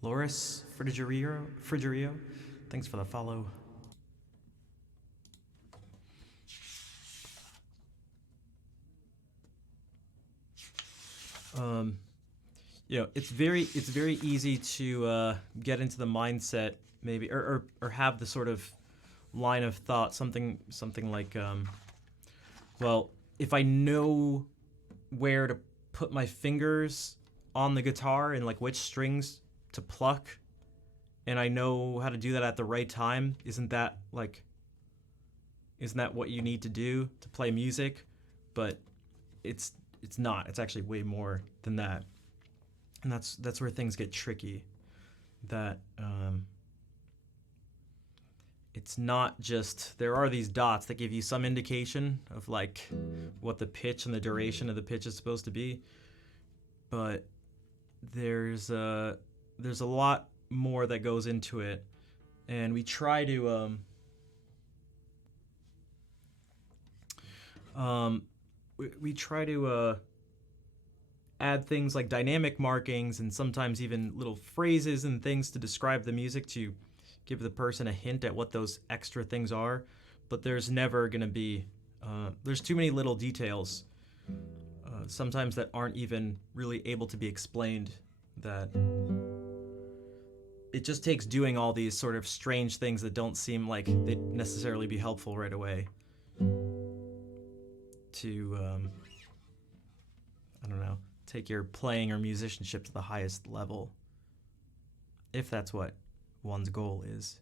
Loris Frigerio, thanks for the follow. It's very easy to get into the mindset, maybe, or have the sort of line of thought, something like, well, if I know where to put my fingers, on the guitar and like which strings to pluck, and I know how to do that at the right time, isn't that what you need to do to play music? But it's not. It's actually way more than that. And that's where things get tricky. That it's not just, there are these dots that give you some indication of like what the pitch and the duration of the pitch is supposed to be, but there's a lot more that goes into it, and we try to we try to add things like dynamic markings and sometimes even little phrases and things to describe the music to give the person a hint at what those extra things are. But there's never going to be, there's too many little details, sometimes that aren't even really able to be explained, that it just takes doing all these sort of strange things that don't seem like they'd necessarily be helpful right away to, I don't know, take your playing or musicianship to the highest level, if that's what one's goal is.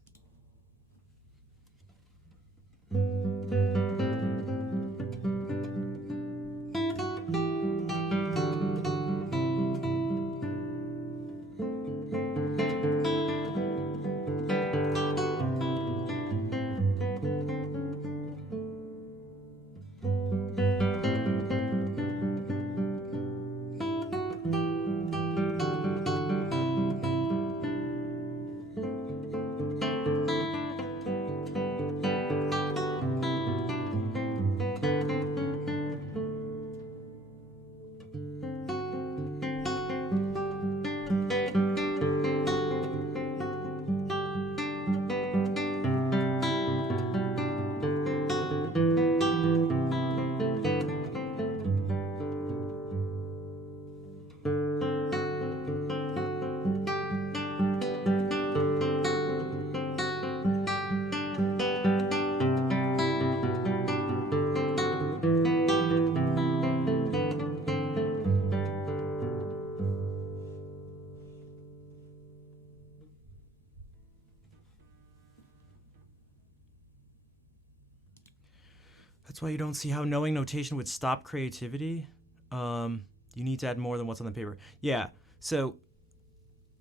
That's why you don't see how knowing notation would stop creativity. You need to add more than what's on the paper. Yeah. So,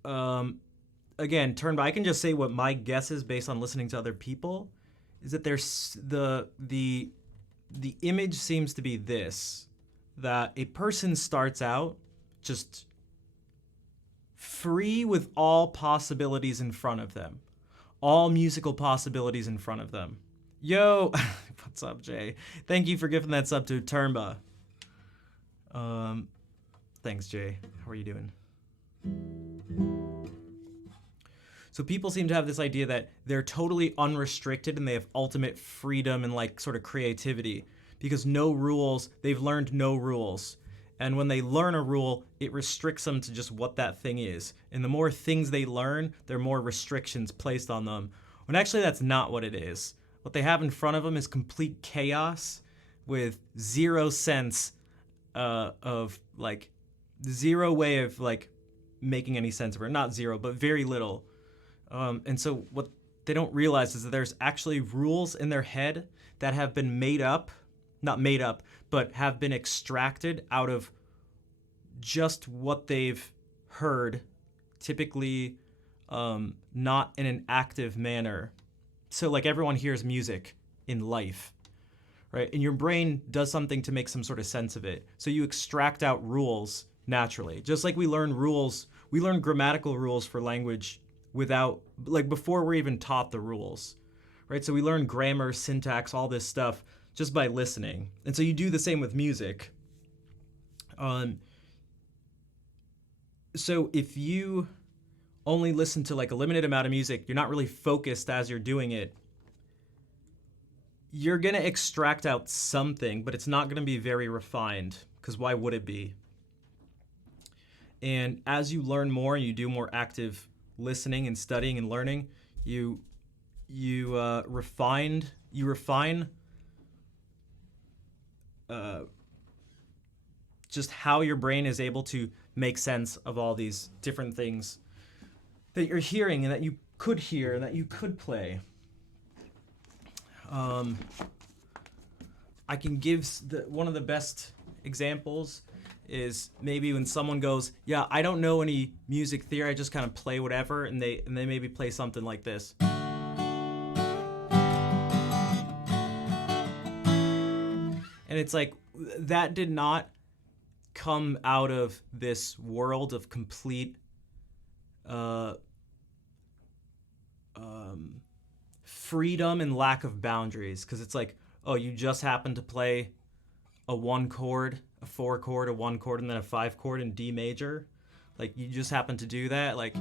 again, Turnba, I can just say what my guess is based on listening to other people, is that there's the image seems to be this, that a person starts out just free with all possibilities in front of them, all musical possibilities in front of them. Yo, what's up, Jay? Thank you for giving that sub to Turnba. Thanks, Jay. How are you doing? So people seem to have this idea that they're totally unrestricted and they have ultimate freedom and like sort of creativity because no rules, they've learned no rules. And when they learn a rule, it restricts them to just what that thing is. And the more things they learn, there are more restrictions placed on them. When actually that's not what it is. What they have in front of them is complete chaos with zero sense of like, zero way of like making any sense of it. Not zero, but very little. And so what they don't realize is that there's actually rules in their head that have been made up, not made up, but have been extracted out of just what they've heard, typically not in an active manner. So like everyone hears music in life, right? And your brain does something to make some sort of sense of it. So you extract out rules naturally. Just like we learn rules, we learn grammatical rules for language without, like before we're even taught the rules, right? So we learn grammar, syntax, all this stuff just by listening. And so you do the same with music. So if you only listen to like a limited amount of music, you're not really focused as you're doing it, you're gonna extract out something, but it's not gonna be very refined, because why would it be? And as you learn more and you do more active listening and studying and learning, you refine just how your brain is able to make sense of all these different things that you're hearing and that you could hear and that you could play. I can give one of the best examples is maybe when someone goes, yeah, I don't know any music theory, I just kind of play whatever, and they maybe play something like this. And it's like, that did not come out of this world of complete freedom and lack of boundaries. Because it's like, oh, you just happen to play a 1 chord, a 4 chord, a 1 chord, and then a 5 chord in D major. Like, you just happen to do that. Like,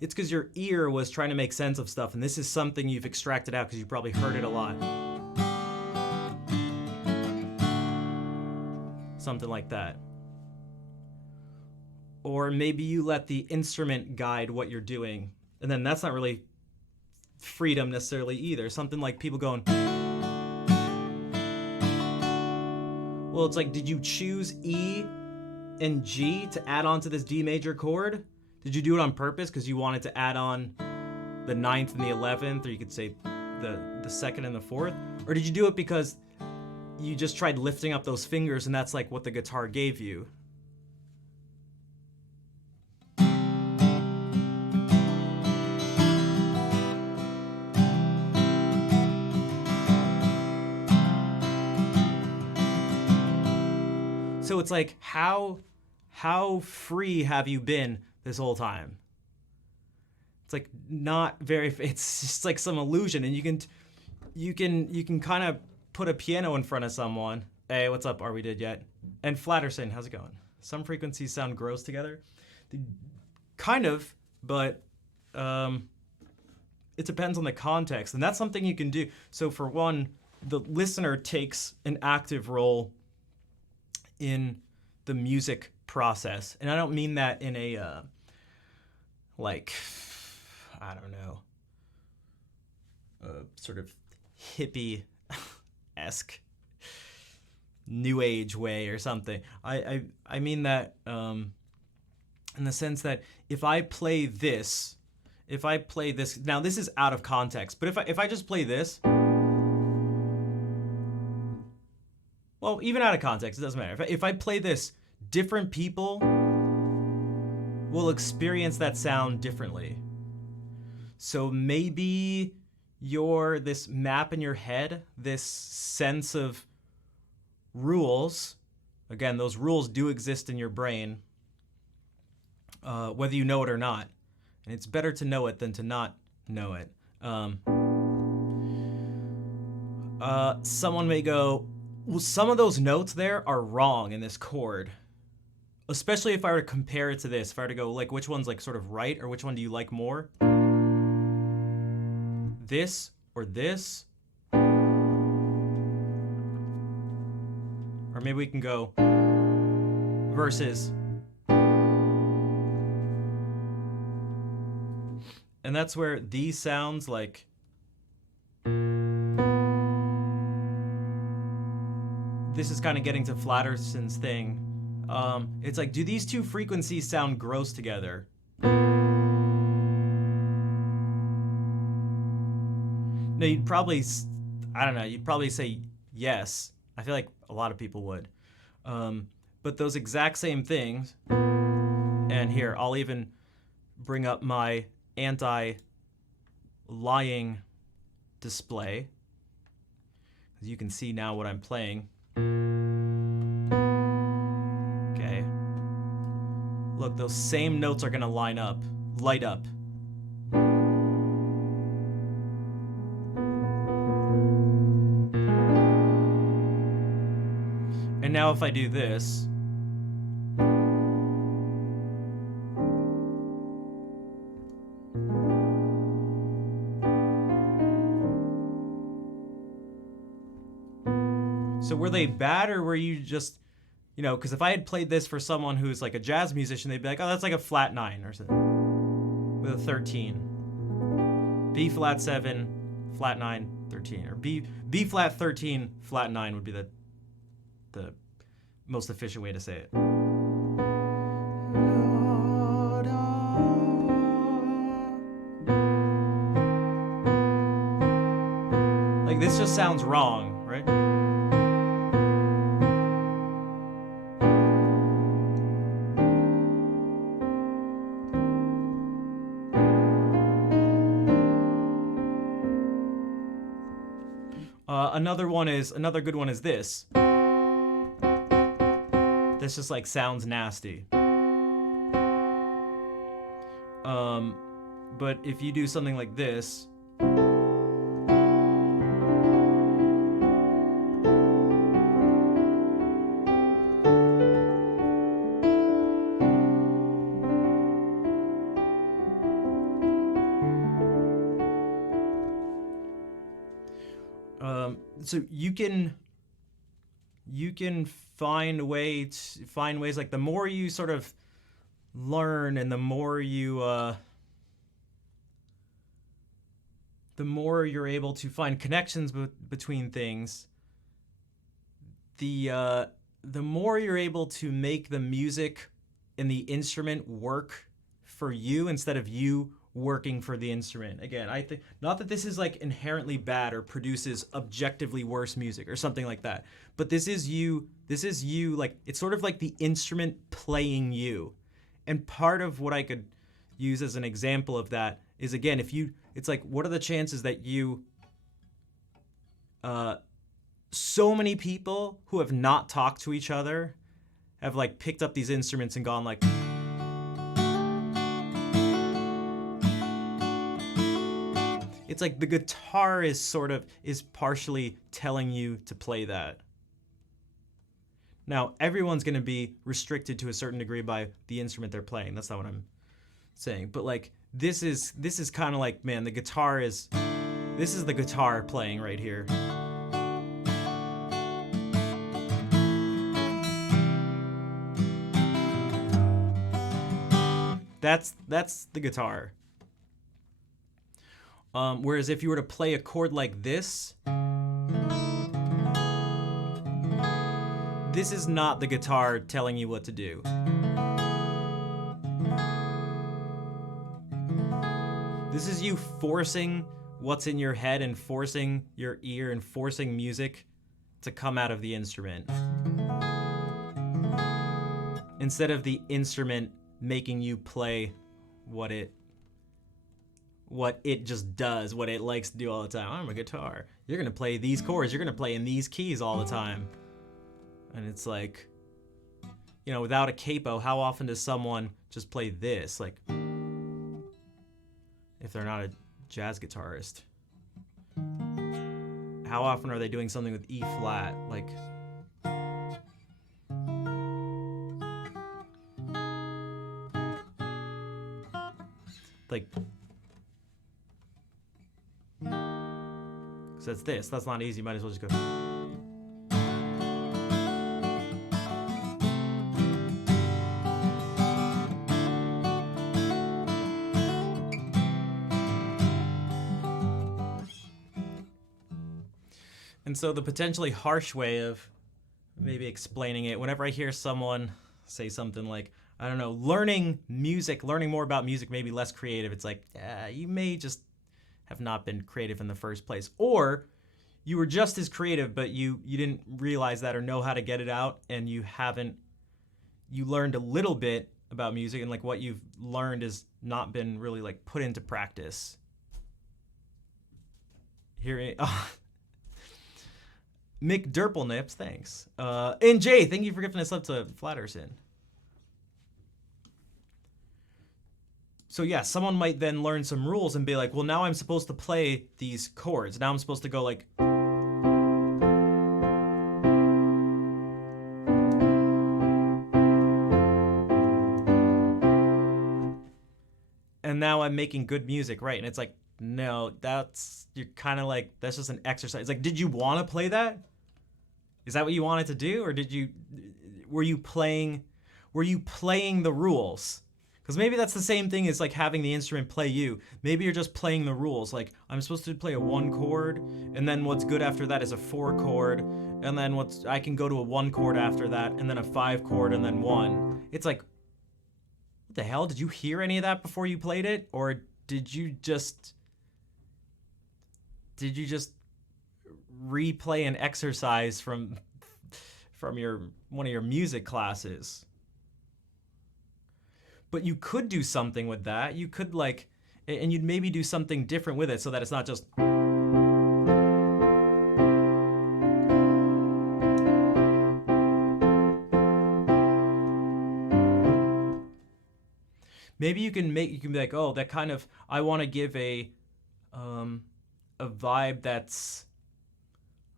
it's because your ear was trying to make sense of stuff, and this is something you've extracted out because you probably heard it a lot. Something like that. Or maybe you let the instrument guide what you're doing, and then that's not really freedom necessarily either. Something like people going, well, it's like, did you choose E and G to add on to this D major chord? Did you do it on purpose because you wanted to add on the 9th and the 11th, or you could say the 2nd and the 4th? Or did you do it because you just tried lifting up those fingers and that's like what the guitar gave you? So it's like, how free have you been this whole time? It's like not very. It's just like some illusion, and you can kind of put a piano in front of someone. Hey, what's up? Are we dead yet? And Flatterson, how's it going? Some frequencies sound gross together. Kind of, but it depends on the context, and that's something you can do. So for one, the listener takes an active role in the music process. And I don't mean that in a, like, I don't know, sort of hippie-esque new age way or something. I mean that in the sense that if I play this, now this is out of context, but if I just play this, well, even out of context, it doesn't matter. If I play this, different people will experience that sound differently. So maybe this map in your head, this sense of rules, again, those rules do exist in your brain, whether you know it or not. And it's better to know it than to not know it. Someone may go, well, some of those notes there are wrong in this chord. Especially if I were to compare it to this. If I were to go, like, which one's, like, sort of right, or which one do you like more? This or this? Or maybe we can go versus. And that's where these sounds like. This is kind of getting to Flatterson's thing. It's like, do these two frequencies sound gross together? No, you'd probably, I don't know, you'd probably say yes. I feel like a lot of people would. But those exact same things, and here, I'll even bring up my anti-lying display. As you can see now what I'm playing. Okay. Look, those same notes are gonna light up. And now if I do this, so were they bad, or were you just, you know, because if I had played this for someone who's like a jazz musician, they'd be like, oh, that's like a flat 9 or something with a 13. B flat 7, flat 9, 13. Or B flat 13, flat 9 would be the most efficient way to say it. Like, this just sounds wrong, right? Another good one is this. This just like sounds nasty. But if you do something like this, so you can find ways like the more you sort of learn and the more you're able to find connections between things, the more you're able to make the music and the instrument work for you instead of you working for the instrument. Again, I think not that this is like inherently bad or produces objectively worse music or something like that, but this is you like it's sort of like the instrument playing you. And part of what I could use as an example of that is, again, it's like, what are the chances that so many people who have not talked to each other have like picked up these instruments and gone like, it's like the guitar is partially telling you to play that. Now, everyone's going to be restricted to a certain degree by the instrument they're playing. That's not what I'm saying. But like this is kind of like, man, this is the guitar playing right here. That's the guitar. Whereas if you were to play a chord like this, this is not the guitar telling you what to do. This is you forcing what's in your head and forcing your ear and forcing music to come out of the instrument. Instead of the instrument making you play what it just does, what it likes to do all the time. I'm a guitar. You're going to play these chords. You're going to play in these keys all the time. And it's like, you know, without a capo, how often does someone just play this? Like, if they're not a jazz guitarist. How often are they doing something with E flat? Like, so that's this. That's not easy. Might as well just go. And so the potentially harsh way of maybe explaining it, whenever I hear someone say something like, I don't know, learning more about music may be less creative. It's like, you may just have not been creative in the first place. Or you were just as creative, but you didn't realize that or know how to get it out, and you learned a little bit about music, and like what you've learned has not been really like put into practice. Mick Derplenips, thanks. And Jay, thank you for gifting us up to Flatterson. So yeah, someone might then learn some rules and be like, well, now I'm supposed to play these chords. Now I'm supposed to go like... And now I'm making good music, right? And it's like, no, you're kind of like, that's just an exercise. It's like, did you want to play that? Is that what you wanted to do? Or were you playing the rules? Because maybe that's the same thing as like having the instrument play you. Maybe you're just playing the rules. Like, I'm supposed to play a 1 chord, and then what's good after that is a 4 chord, and then I can go to a 1 chord after that, and then a 5 chord, and then 1. It's like, what the hell? Did you hear any of that before you played it? Or did you just replay an exercise from one of your music classes? But you could do something with that. You could and you'd maybe do something different with it so that it's not just. Maybe you can be like, oh, that kind of, I want to give a vibe that's,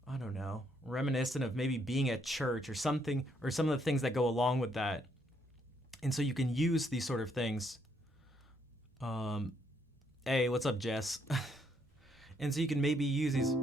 I don't know, reminiscent of maybe being at church or something, or some of the things that go along with that. And so you can use these sort of things. Hey, what's up, Jess? And so you can maybe use these.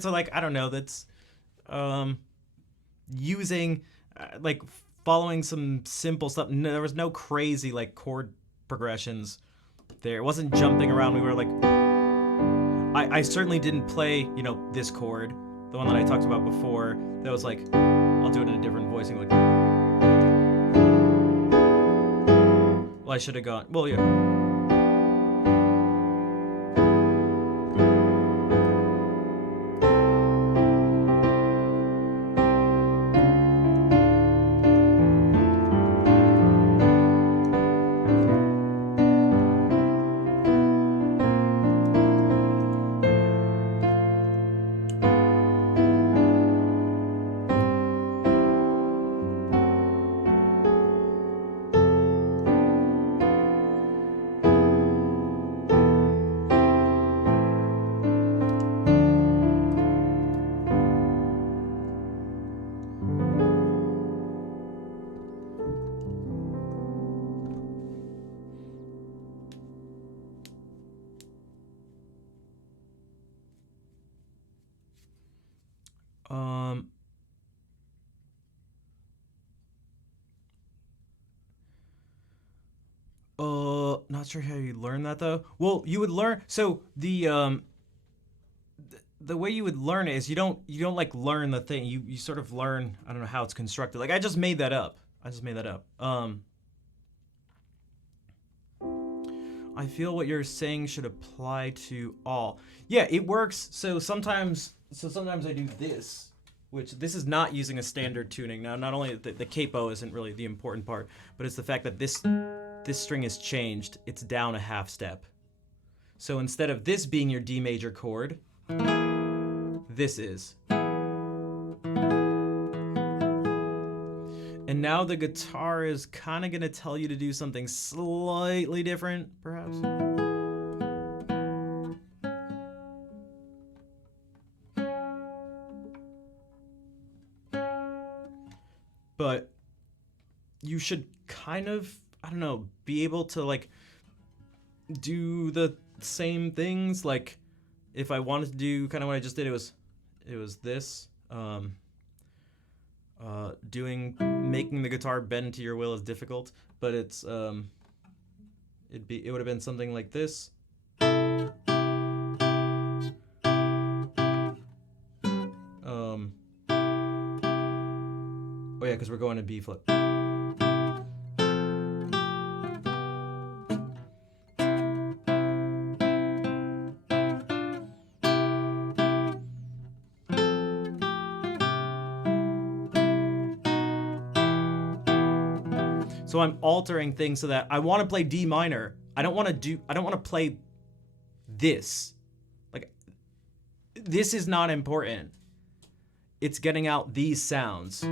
So I don't know, that's using following some simple stuff. No, there was no crazy chord progressions there. It wasn't jumping around. We were I certainly didn't play this chord, the one that I talked about before, that was I'll do it in a different voicing, well, I should have gone, well, yeah. Not sure how you learn that though. Well, you would learn. So the way you would learn it is you don't learn the thing. You sort of learn. I don't know how it's constructed. I just made that up. I feel what you're saying should apply to all. Yeah, it works. So sometimes I do this, which this is not using a standard tuning. Now, not only the capo isn't really the important part, but it's the fact that this string is changed. It's down a half step. So instead of this being your D major chord, this is. now the guitar is kind of going to tell you to do something slightly different, perhaps. But you should kind of, I don't know, be able to like do the same things. Like if I wanted to do kind of what I just did, it was this. Making the guitar bend to your will is difficult, but it would have been something like this. Oh yeah, because we're going to B flat. So I'm altering things so that I want to play D minor. I don't want to play this. Like, this is not important. It's getting out these sounds.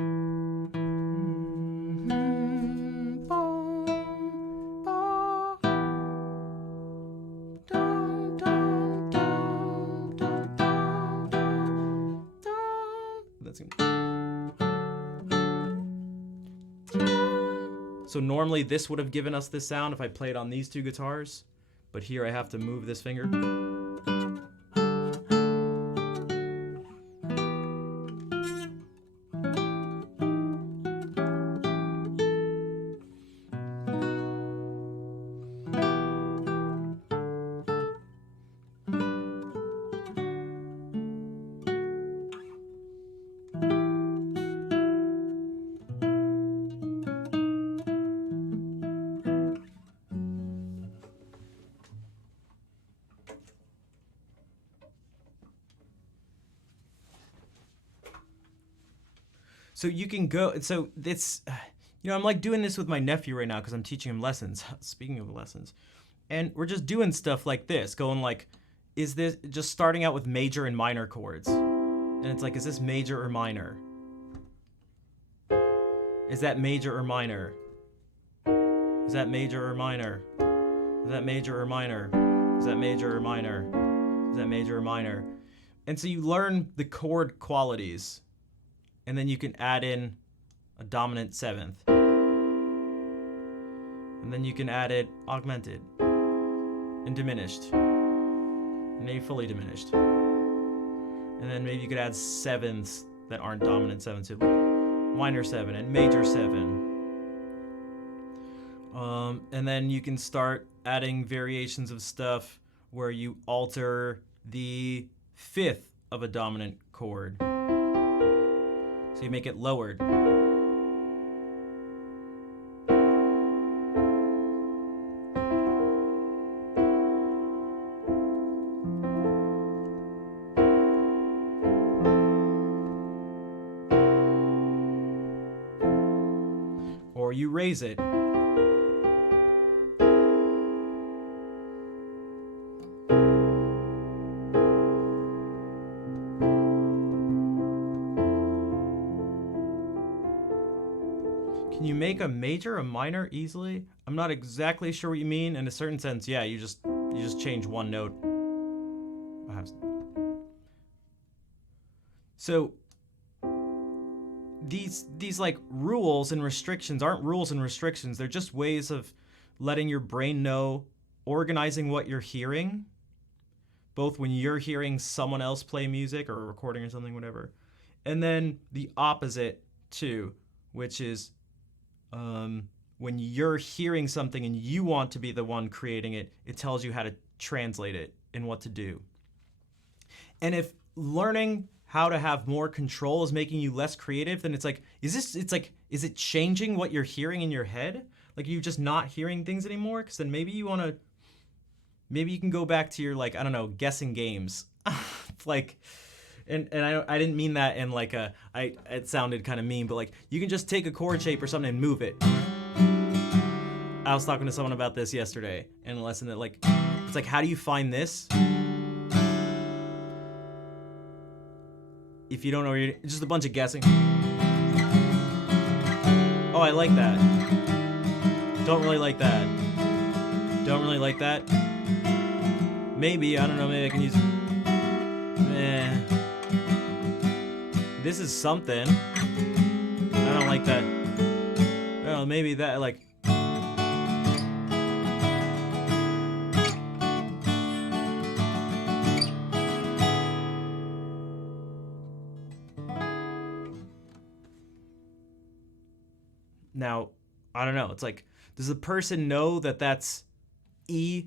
So normally this would have given us this sound if I played on these two guitars, but here I have to move this finger. So you can go, so this, I'm like doing this with my nephew right now because I'm teaching him lessons. Speaking of lessons. And we're just doing stuff like this, going like, is this, just starting out with major and minor chords. And it's like, is this major or minor? Is that major or minor? Is that major or minor? Is that major or minor? Is that major or minor? Is that major or minor? And so you learn the chord qualities. And then you can add in a dominant seventh. And then you can add it augmented and diminished. And maybe fully diminished. And then maybe you could add sevenths that aren't dominant sevenths, like minor seven and major seven. And then you can start adding variations of stuff where you alter the fifth of a dominant chord. So you make it lowered. Or you raise it. Can you make a major a minor easily? I'm not exactly sure what you mean. In a certain sense, yeah, you just change one note. So these like rules and restrictions aren't rules and restrictions. They're just ways of letting your brain know, organizing what you're hearing, both when you're hearing someone else play music or a recording or something, whatever. And then the opposite too, which is when you're hearing something and you want to be the one creating it, it tells you how to translate it and what to do. And if learning how to have more control is making you less creative, then it's like, is it changing what you're hearing in your head? Like, are you just not hearing things anymore? Because then maybe you can go back to your, like, I don't know, guessing games. Like, and I didn't mean that in like it sounded kind of mean, but like, you can just take a chord shape or something and move it. I was talking to someone about this yesterday in a lesson that like, it's like, how do you find this? If you don't know, just a bunch of guessing. Oh, I like that. Don't really like that. Don't really like that. Maybe, I don't know, maybe I can use... This is something. I don't like that. I don't know, maybe that, like... Now, I don't know. It's like, does the person know that that's E?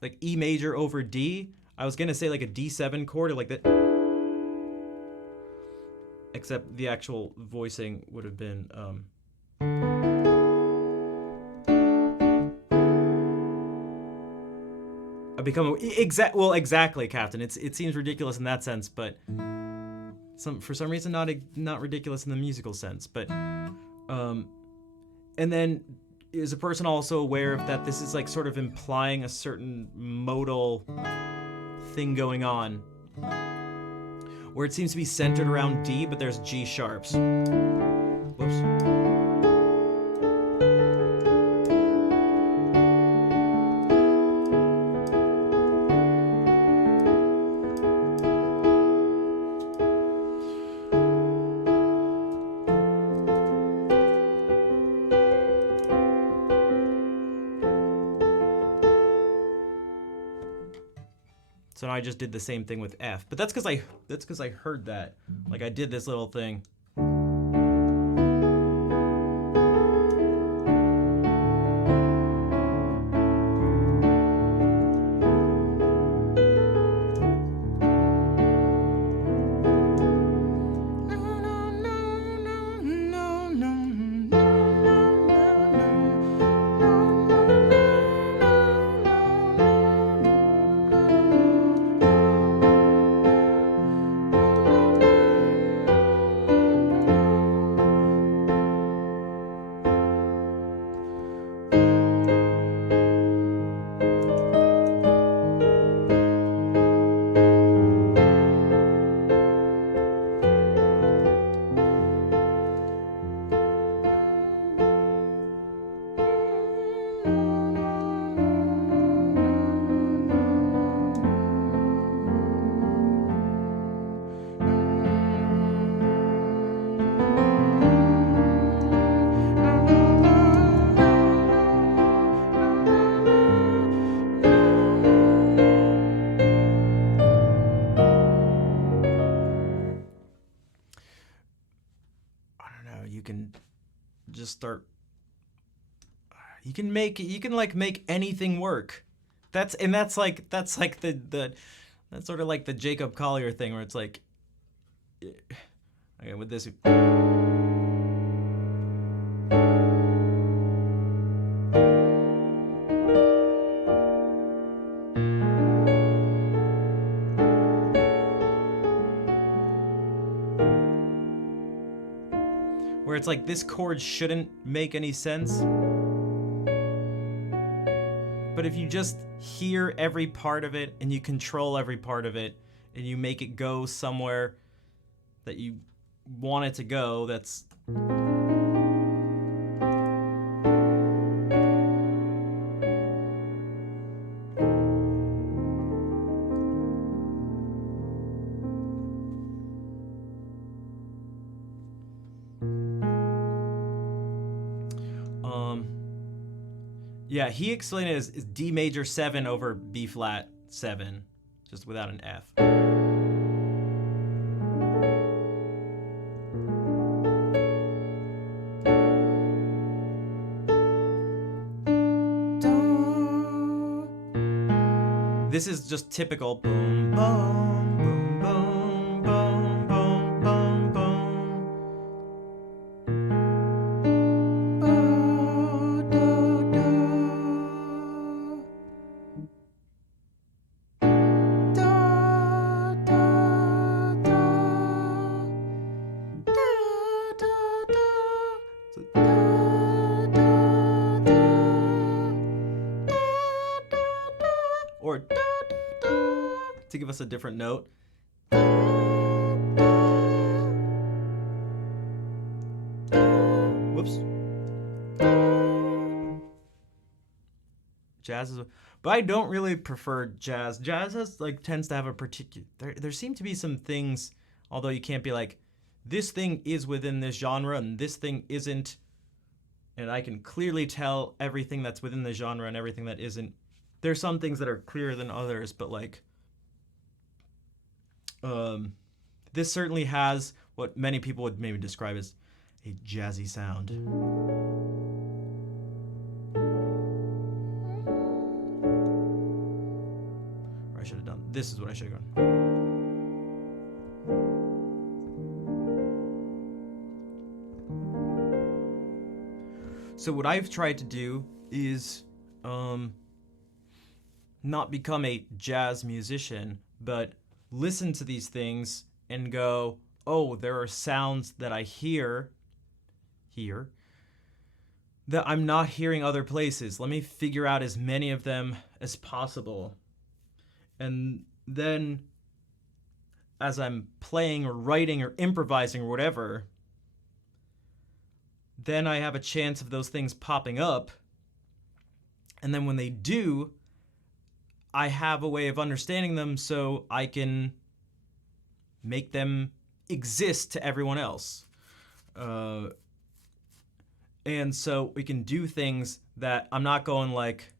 Like E major over D? I was gonna say like a D7 chord or like that. Except the actual voicing would have been, I become exactly, Captain. It seems ridiculous in that sense, but for some reason not ridiculous in the musical sense. But and then is a person also aware of that this is like sort of implying a certain modal thing going on, where it seems to be centered around D, but there's G sharps. Whoops. So now I just did the same thing with F, but that's because I heard that. Like I did this little thing. You can just start. You can like make anything work. That's like the that's sort of like the Jacob Collier thing where it's like, okay, with this. Where it's like this chord shouldn't make any sense. But if you just hear every part of it and you control every part of it and you make it go somewhere that you want it to go, that's... Yeah, he explained it as D major 7 over B flat 7, just without an F. This is just typical boom, boom, boom, boom, boom, boom, boom, boom. Or to give us a different note. Whoops. Jazz is, but I don't really prefer jazz. Jazz has like tends to have a particular. There seem to be some things, although you can't be like, this thing is within this genre and this thing isn't, and I can clearly tell everything that's within the genre and everything that isn't. There's some things that are clearer than others, but like, this certainly has what many people would maybe describe as a jazzy sound. I should have done. This is what I should have gone. So what I've tried to do is not become a jazz musician, but listen to these things and go, oh, there are sounds that I hear here that I'm not hearing other places. Let me figure out as many of them as possible. And then as I'm playing or writing or improvising or whatever, then I have a chance of those things popping up. And then when they do, I have a way of understanding them so I can make them exist to everyone else. And so we can do things that I'm not going like...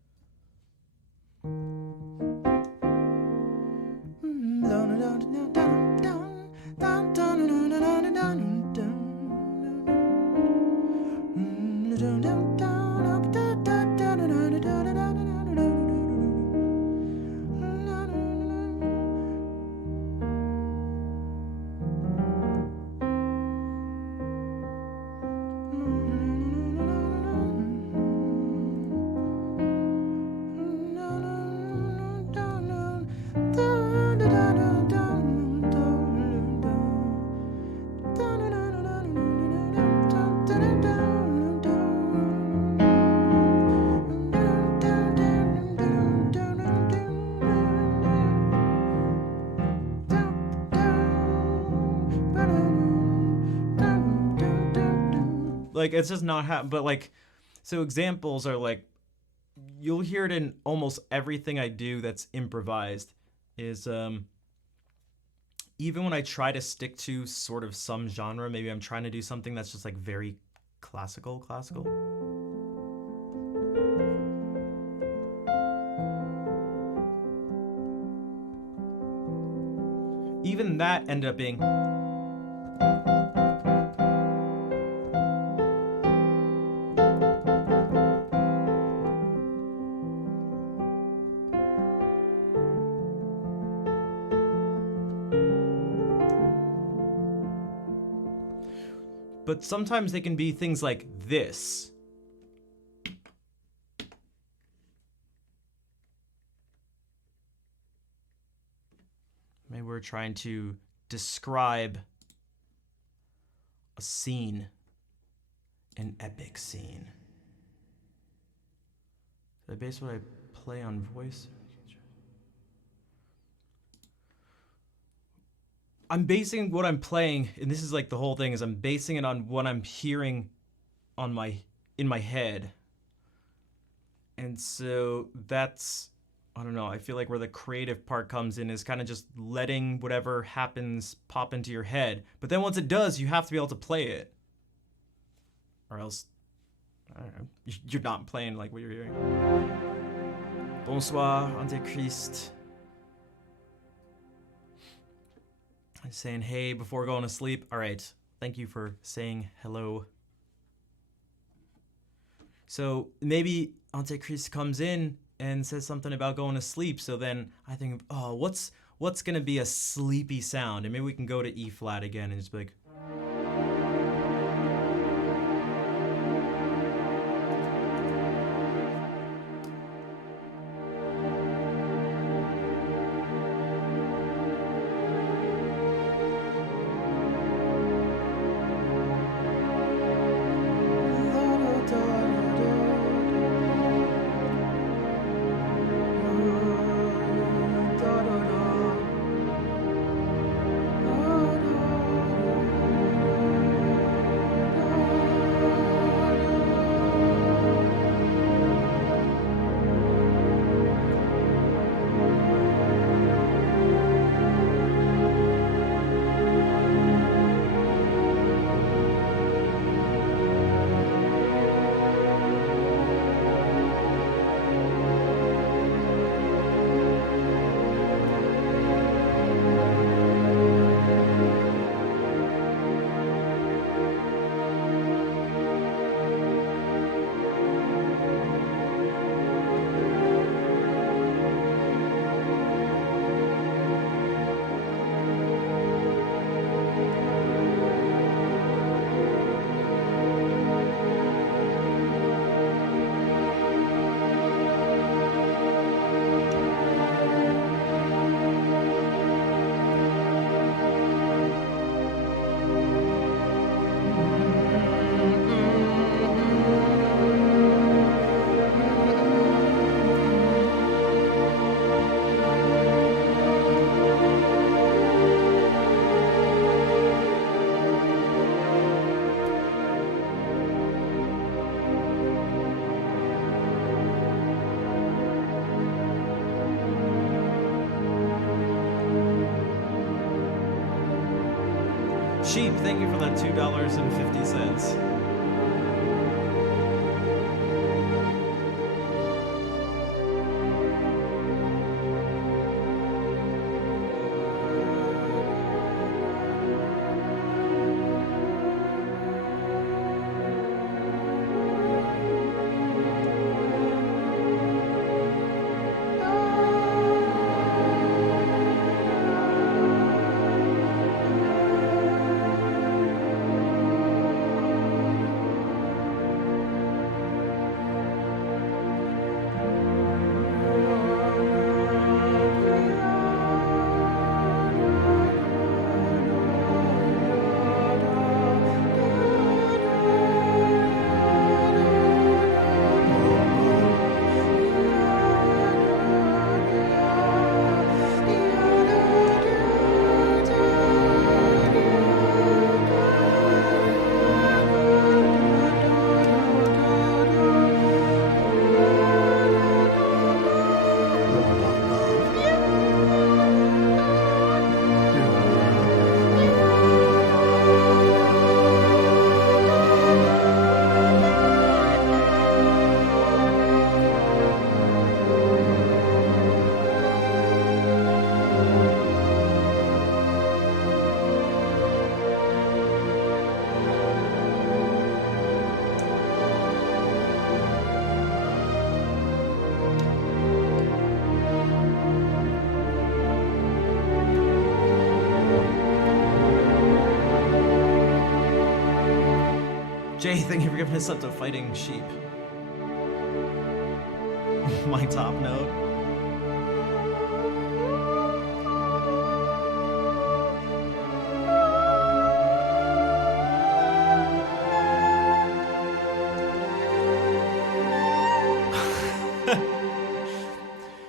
Like, it's just not but like, so examples are like, you'll hear it in almost everything I do that's improvised, is even when I try to stick to sort of some genre, maybe I'm trying to do something that's just like very classical. Even that ended up being... But sometimes they can be things like this. Maybe we're trying to describe a scene, an epic scene. Did I base what I play on voice? I'm basing what I'm playing, and this is like the whole thing, is I'm basing it on what I'm hearing in my head. And so that's, I don't know, I feel like where the creative part comes in is kind of just letting whatever happens pop into your head. But then once it does, you have to be able to play it. Or else, I don't know, you're not playing like what you're hearing. Bonsoir, Antéchrist. I'm saying hey before going to sleep. All right, thank you for saying hello. So maybe Antéchrist comes in and says something about going to sleep. So then I think, oh, what's gonna be a sleepy sound? And maybe we can go to E flat again and just be like. Sheep, thank you for that $2.50. Jay, thank you for giving us up to fighting sheep. My top note.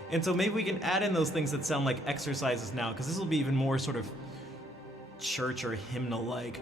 And so maybe we can add in those things that sound like exercises now, because this will be even more sort of church or hymnal-like.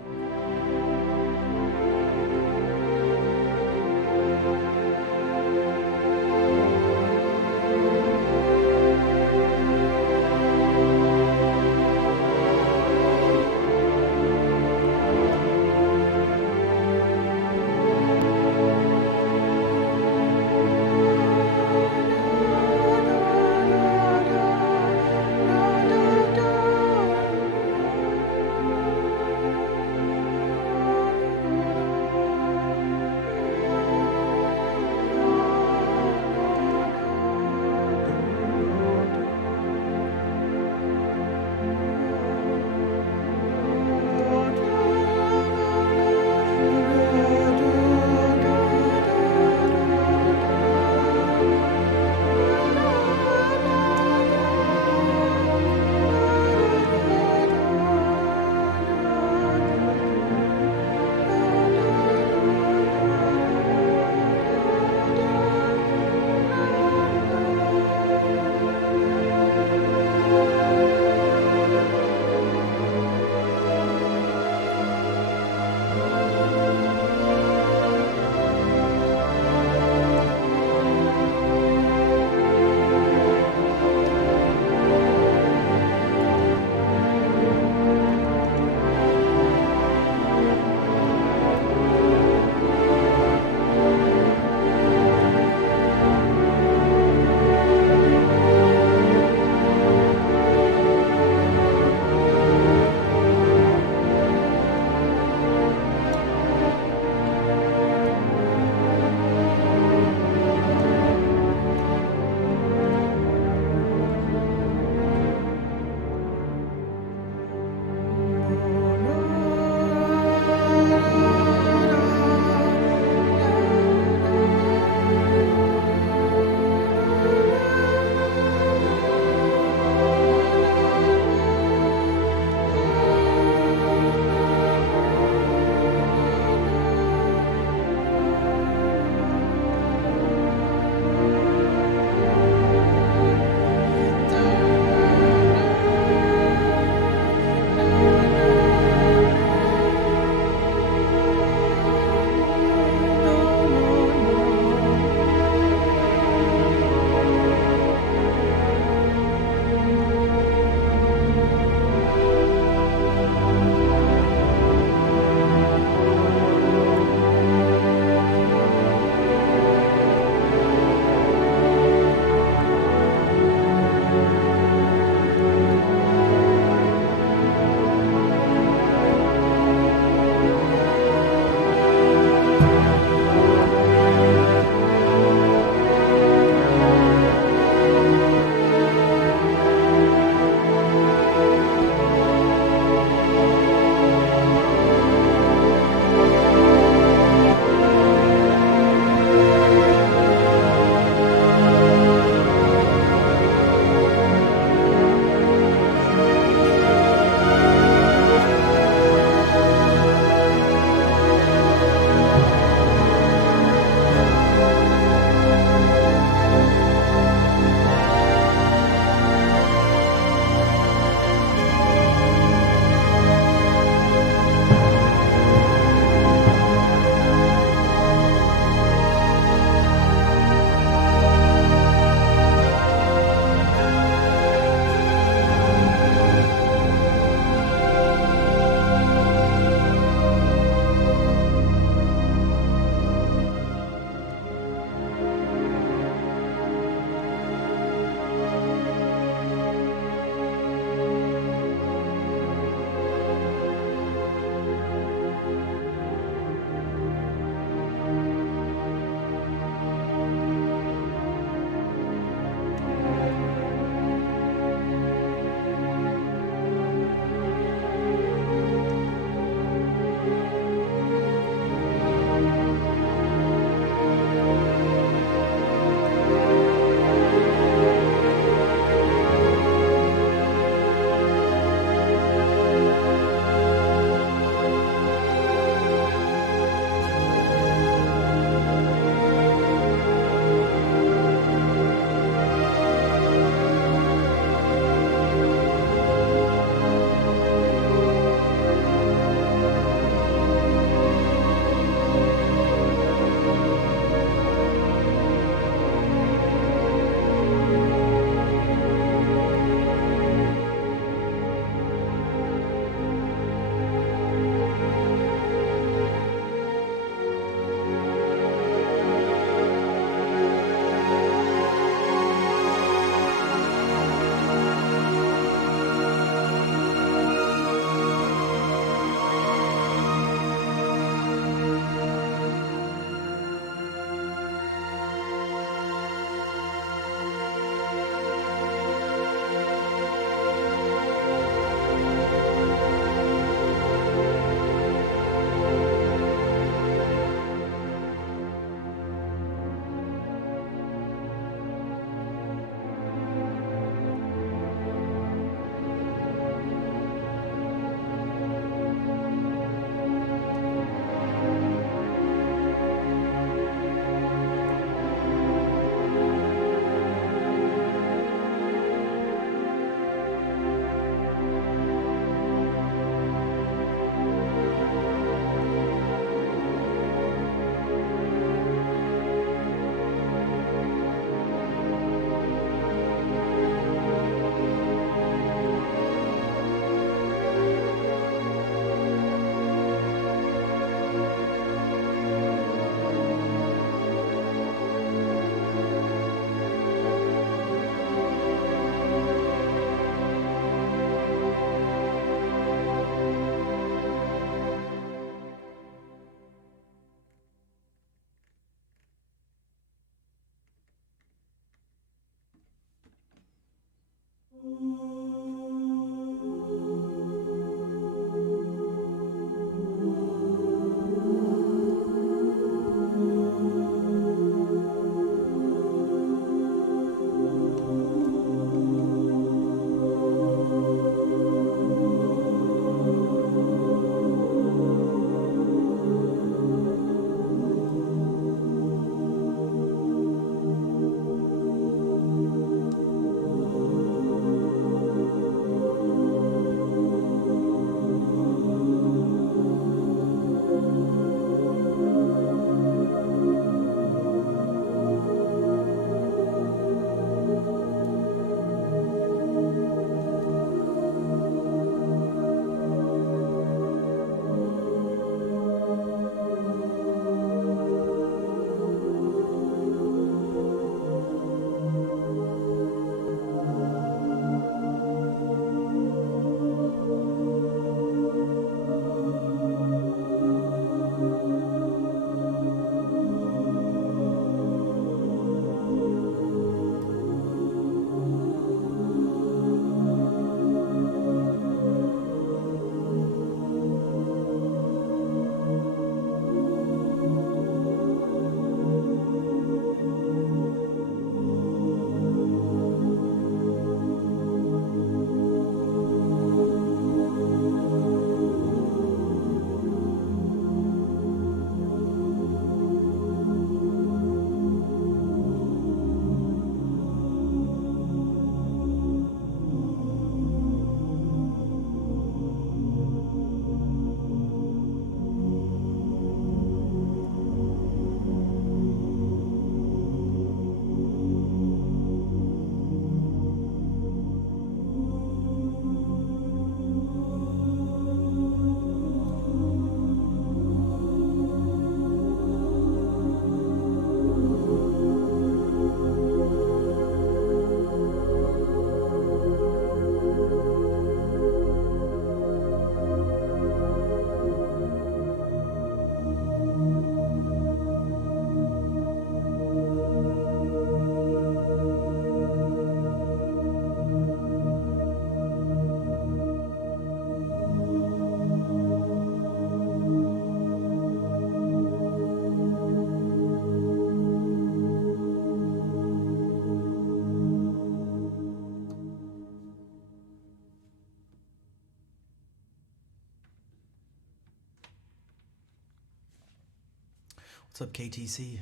What's up, KTC?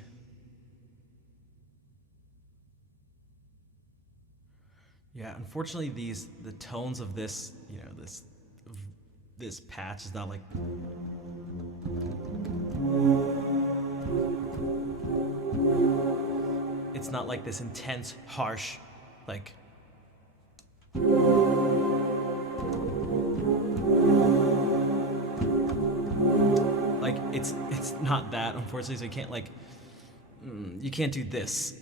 Yeah, unfortunately, the tones of this, you know, this patch is not like. It's not like this intense, harsh, like. Like it's not that, unfortunately. So you can't like. You can't do this.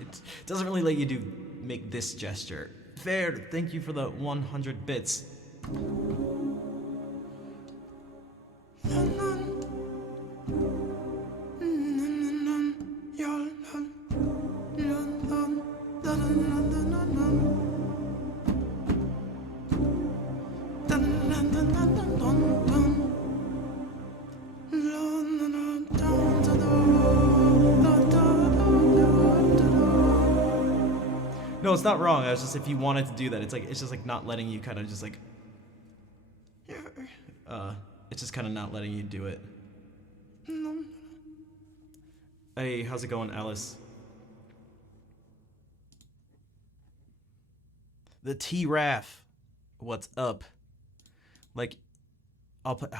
It doesn't really let you make this gesture. Fair, thank you for the 100 bits. No, it's not wrong. I was just, if you wanted to do that, it's just like not letting you kind of just like. It's just kind of not letting you do it. Hey, how's it going, Alice? The T-Raff. What's up? Like, I'll put.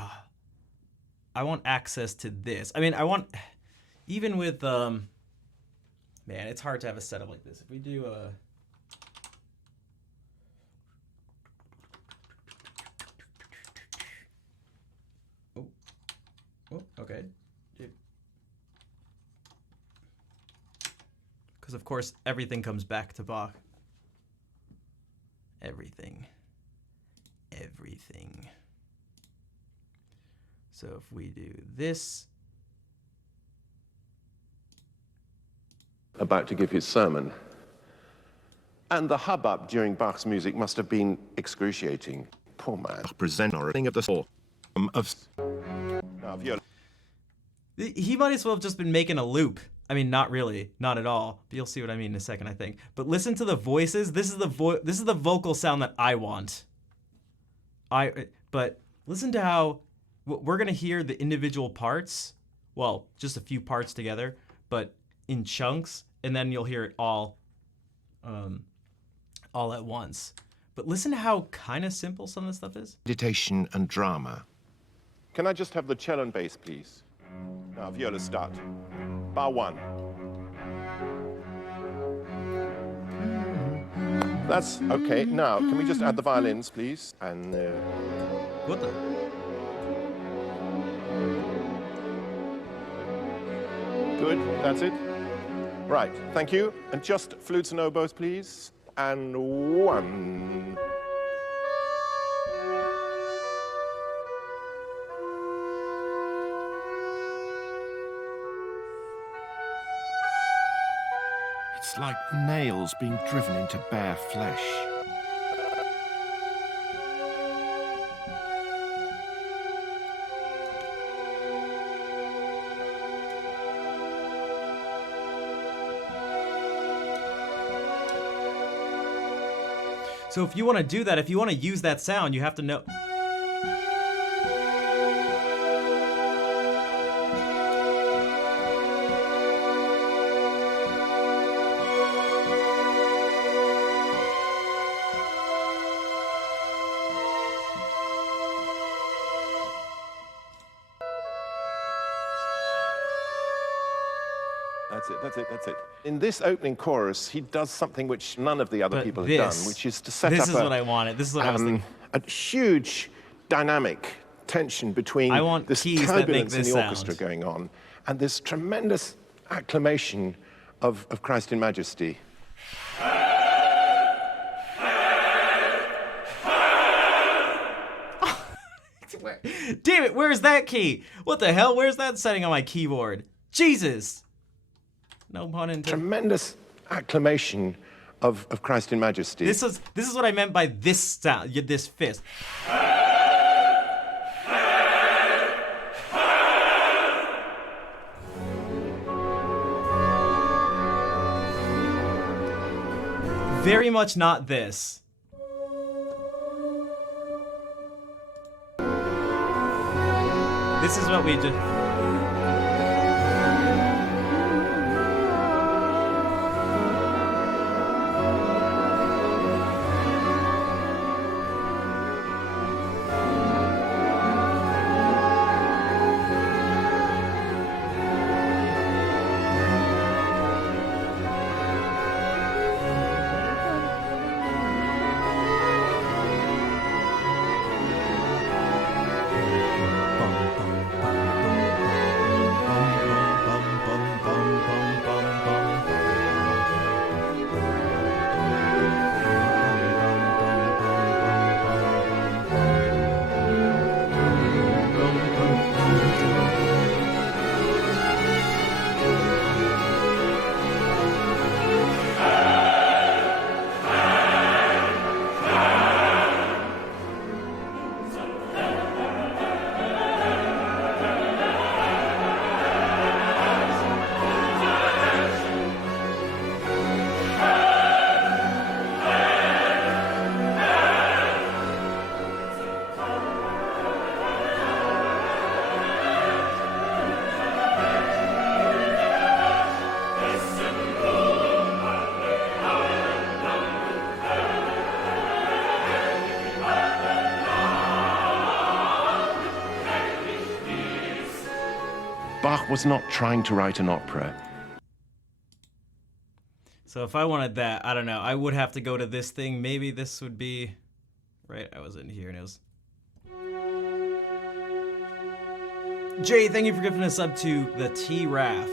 I want access to this. I mean, I want. Even with man, it's hard to have a setup like this. If we do Oh, okay. Because of course everything comes back to Bach. Everything. So if we do this. About to give his sermon. And the hubbub during Bach's music must have been excruciating. Poor man. Presenting of the score of Now, viola. He might as well have just been making a loop. I mean, not really, not at all. But you'll see what I mean in a second, I think. But listen to the voices. This is the vocal sound that I want. But listen to how we're gonna hear the individual parts. Well, just a few parts together, but in chunks, and then you'll hear it all at once. But listen to how kind of simple some of this stuff is. meditation and drama. Can I just have the cello and bass, please? Now, viola start. Bar 1. That's okay. Now, can we just add the violins, please? And What the? good, that's it. Right, thank you. And just flutes and oboes, please. And 1. It's like nails being driven into bare flesh. So if you want to do that, if you want to use that sound, you have to know. That's it. In this opening chorus, he does something which none of the other But people this, have done, which is to set this up is what I wanted. This is what I was thinking. a huge dynamic tension between I want this keys that make turbulence in this the sound. orchestra going on and this tremendous acclamation of Christ in Majesty. Damn it, where's that key? What the hell? Where's that setting on my keyboard? Jesus! No pun intended. Tremendous acclamation of Christ in Majesty. This is what I meant by this sound, this fist. Very much not this. This is what we do. Bach was not trying to write an opera. So if I wanted that, I don't know. I would have to go to this thing. Maybe this would be... Right, I was in here and it was... Jay, thank you for giving us up to the T-Raf.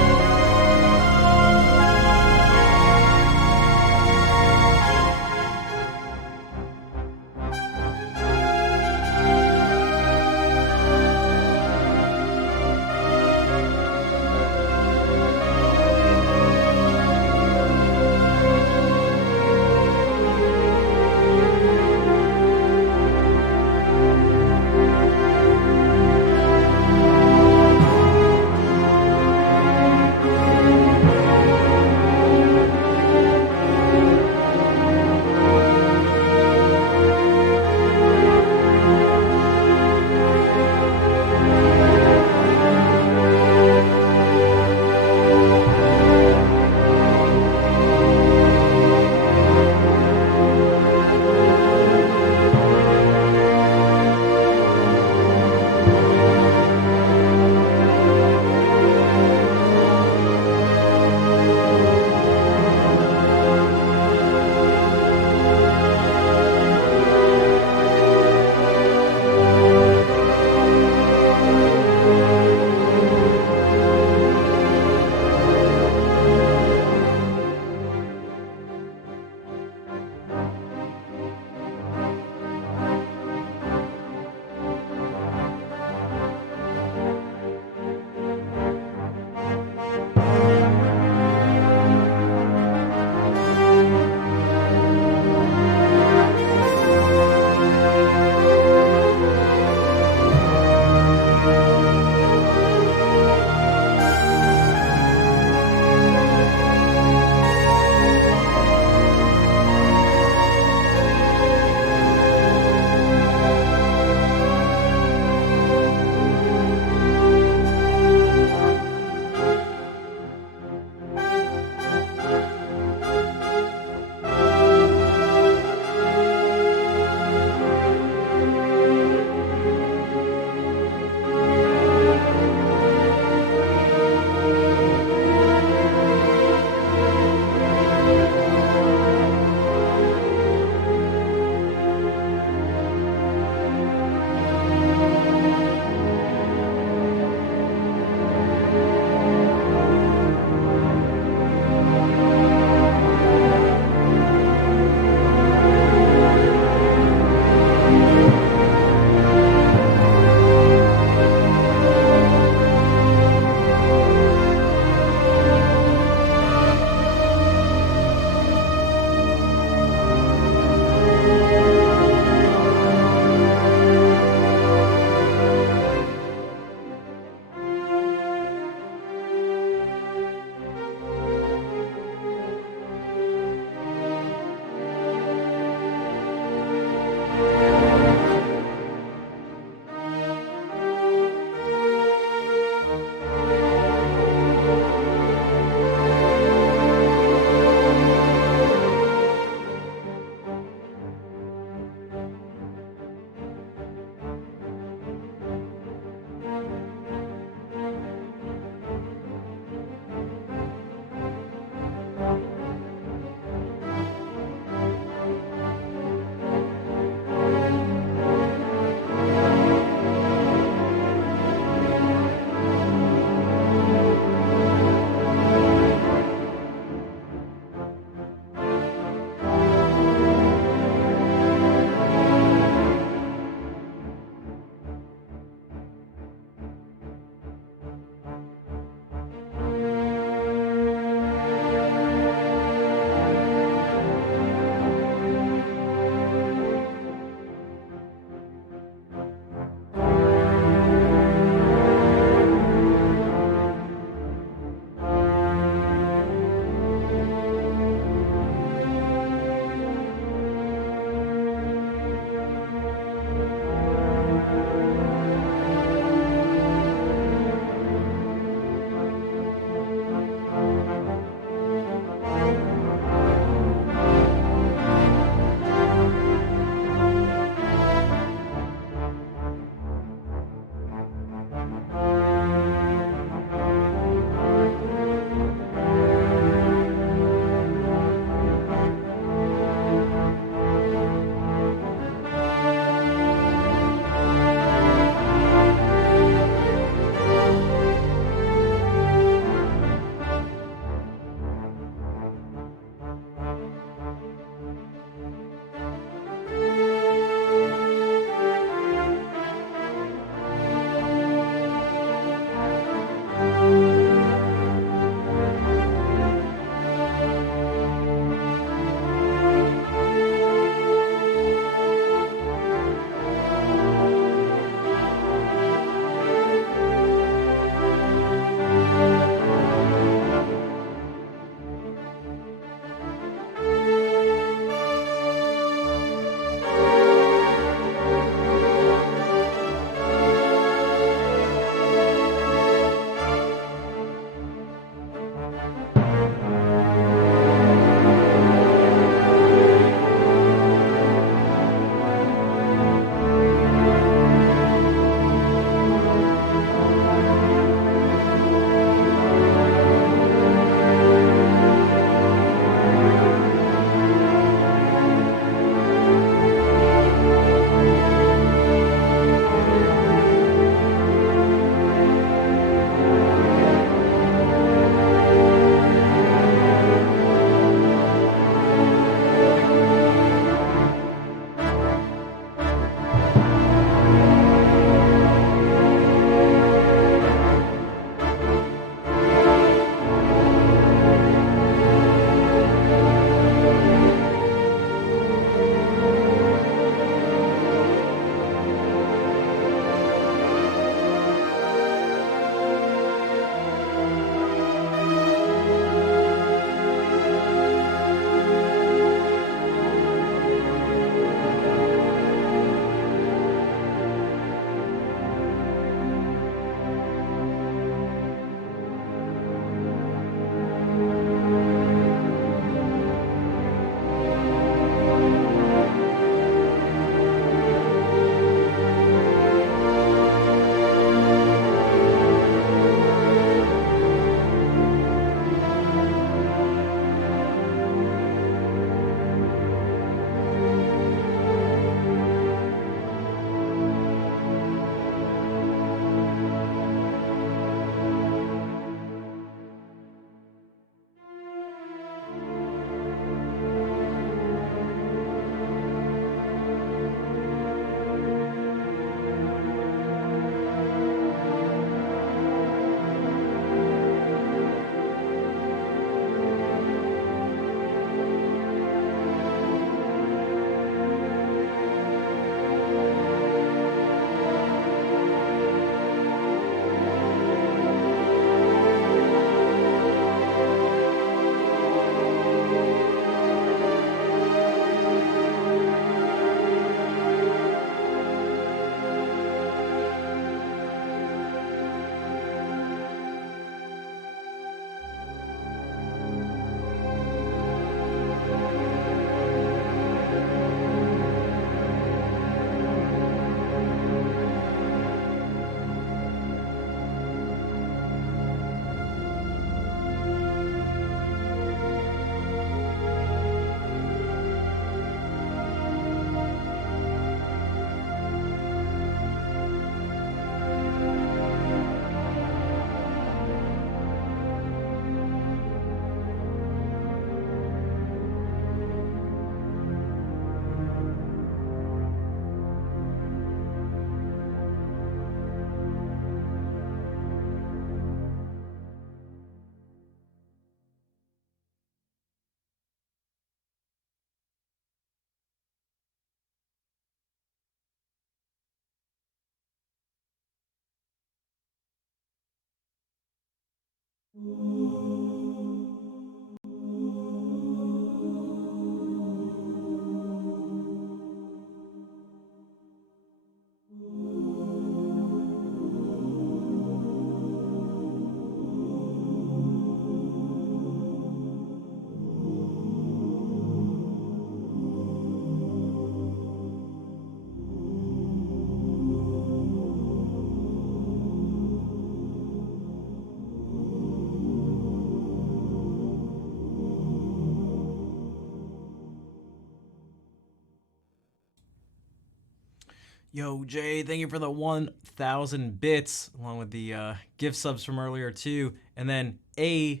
Yo, Jay, thank you for the 1,000 bits, along with the gift subs from earlier, too. And then A_tips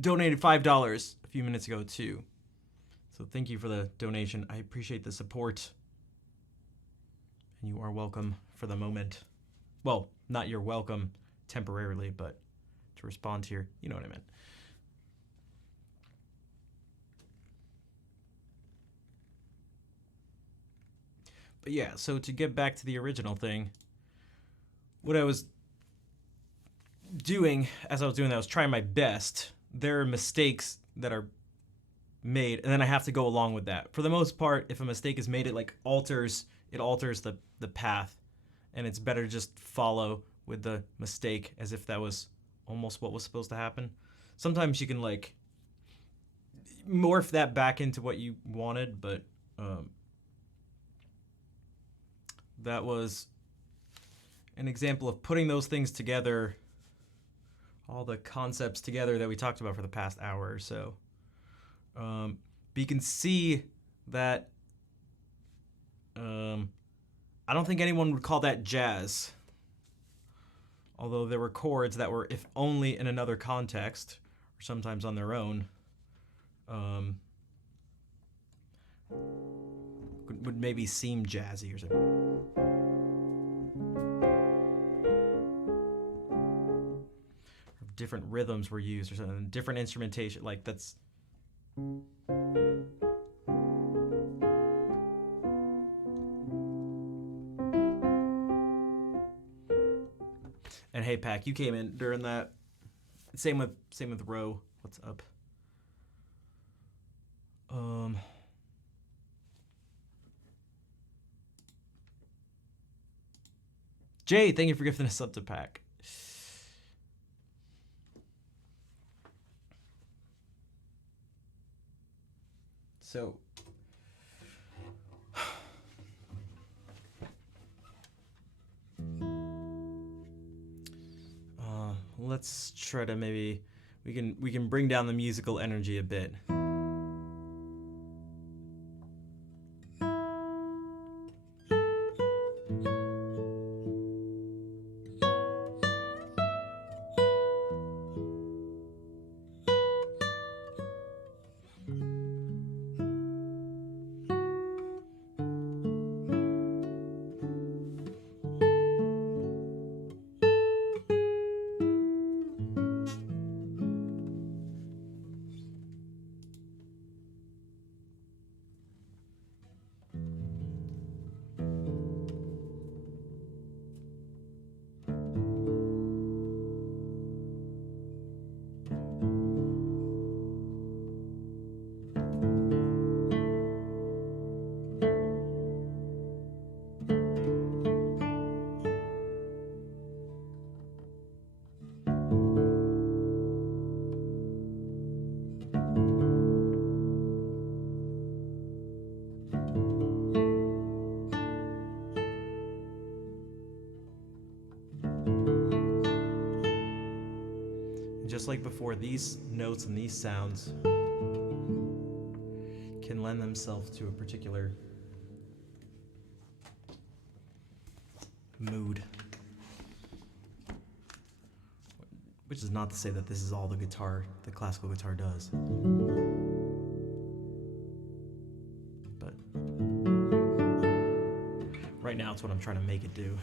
donated $5 a few minutes ago, too. So thank you for the donation. I appreciate the support. And you are welcome for the moment. Well, not you're welcome temporarily, but to respond to your, you know what I meant. But yeah, so to get back to the original thing, what I was doing as I was doing that, I was trying my best. There are mistakes that are made, and then I have to go along with that. For the most part, if a mistake is made, it alters the path, and it's better to just follow with the mistake as if that was almost what was supposed to happen. Sometimes you can morph that back into what you wanted, but that was an example of putting those things together, all the concepts together that we talked about for the past hour or so. But you can see that I don't think anyone would call that jazz. Although there were chords that were, if only in another context, or sometimes on their own, would maybe seem jazzy or something. Different rhythms were used or something, different instrumentation, that's... And hey, Pac, you came in during that. Same with Ro. What's up? Jay, thank you for gifting us up to Pac. So, let's try to maybe we can bring down the musical energy a bit. Just like before, these notes and these sounds can lend themselves to a particular mood. Which is not to say that this is all the classical guitar does. But right now it's what I'm trying to make it do.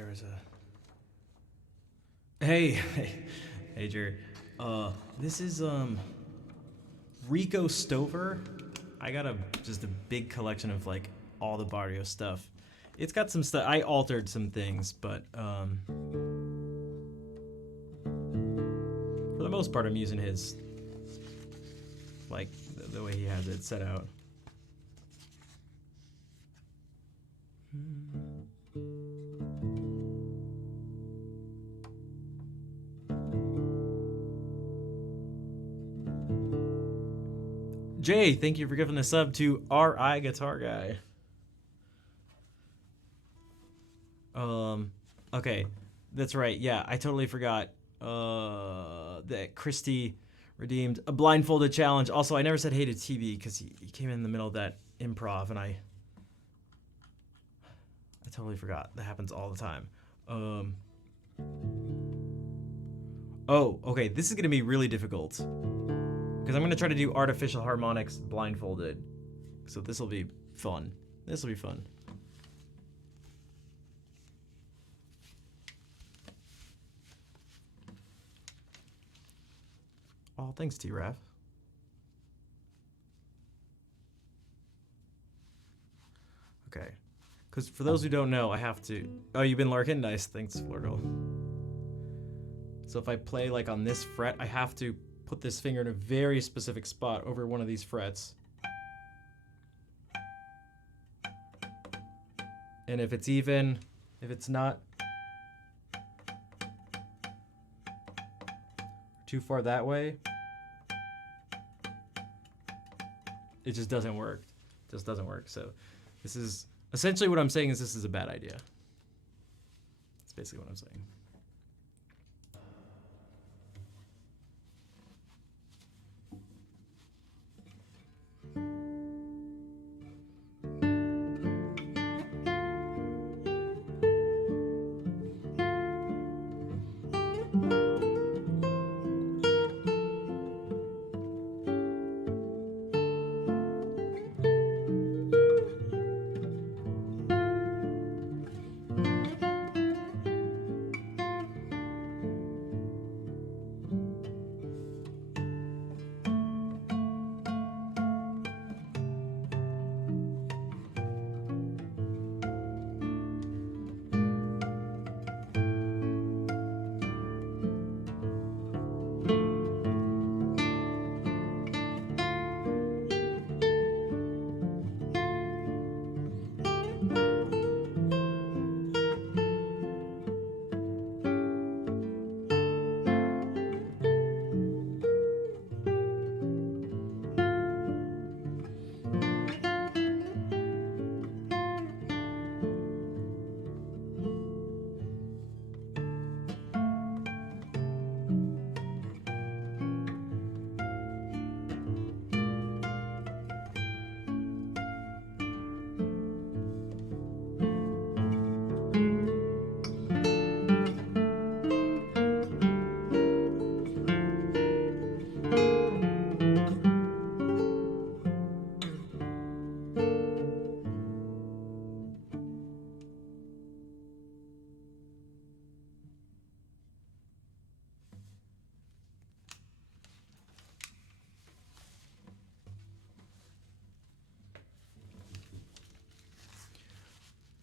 there was a. Hey, hey, Jared. This is Rico Stover. I got just a big collection of like all the Barrio stuff. It's got some stuff. I altered some things, but for the most part, I'm using his like the way he has it set out. Jay, thank you for giving the sub to R.I. Guitar Guy. Okay, that's right. Yeah, I totally forgot that Christy redeemed a blindfolded challenge. Also, I never said hey to TB because he came in the middle of that improv, and I totally forgot. That happens all the time. Oh, okay, this is gonna be really difficult because I'm gonna try to do artificial harmonics blindfolded. So this will be fun. This will be fun. Oh, thanks, T-Raf. Okay. Because for those who don't know, I have to... Oh, you've been lurking? Nice. Thanks, Flirtle. So if I play, like, on this fret, I have to put this finger in a very specific spot over one of these frets. And if it's even, if it's not too far that way, it just doesn't work. It just doesn't work. So this is essentially what I'm saying is this is a bad idea. That's basically what I'm saying.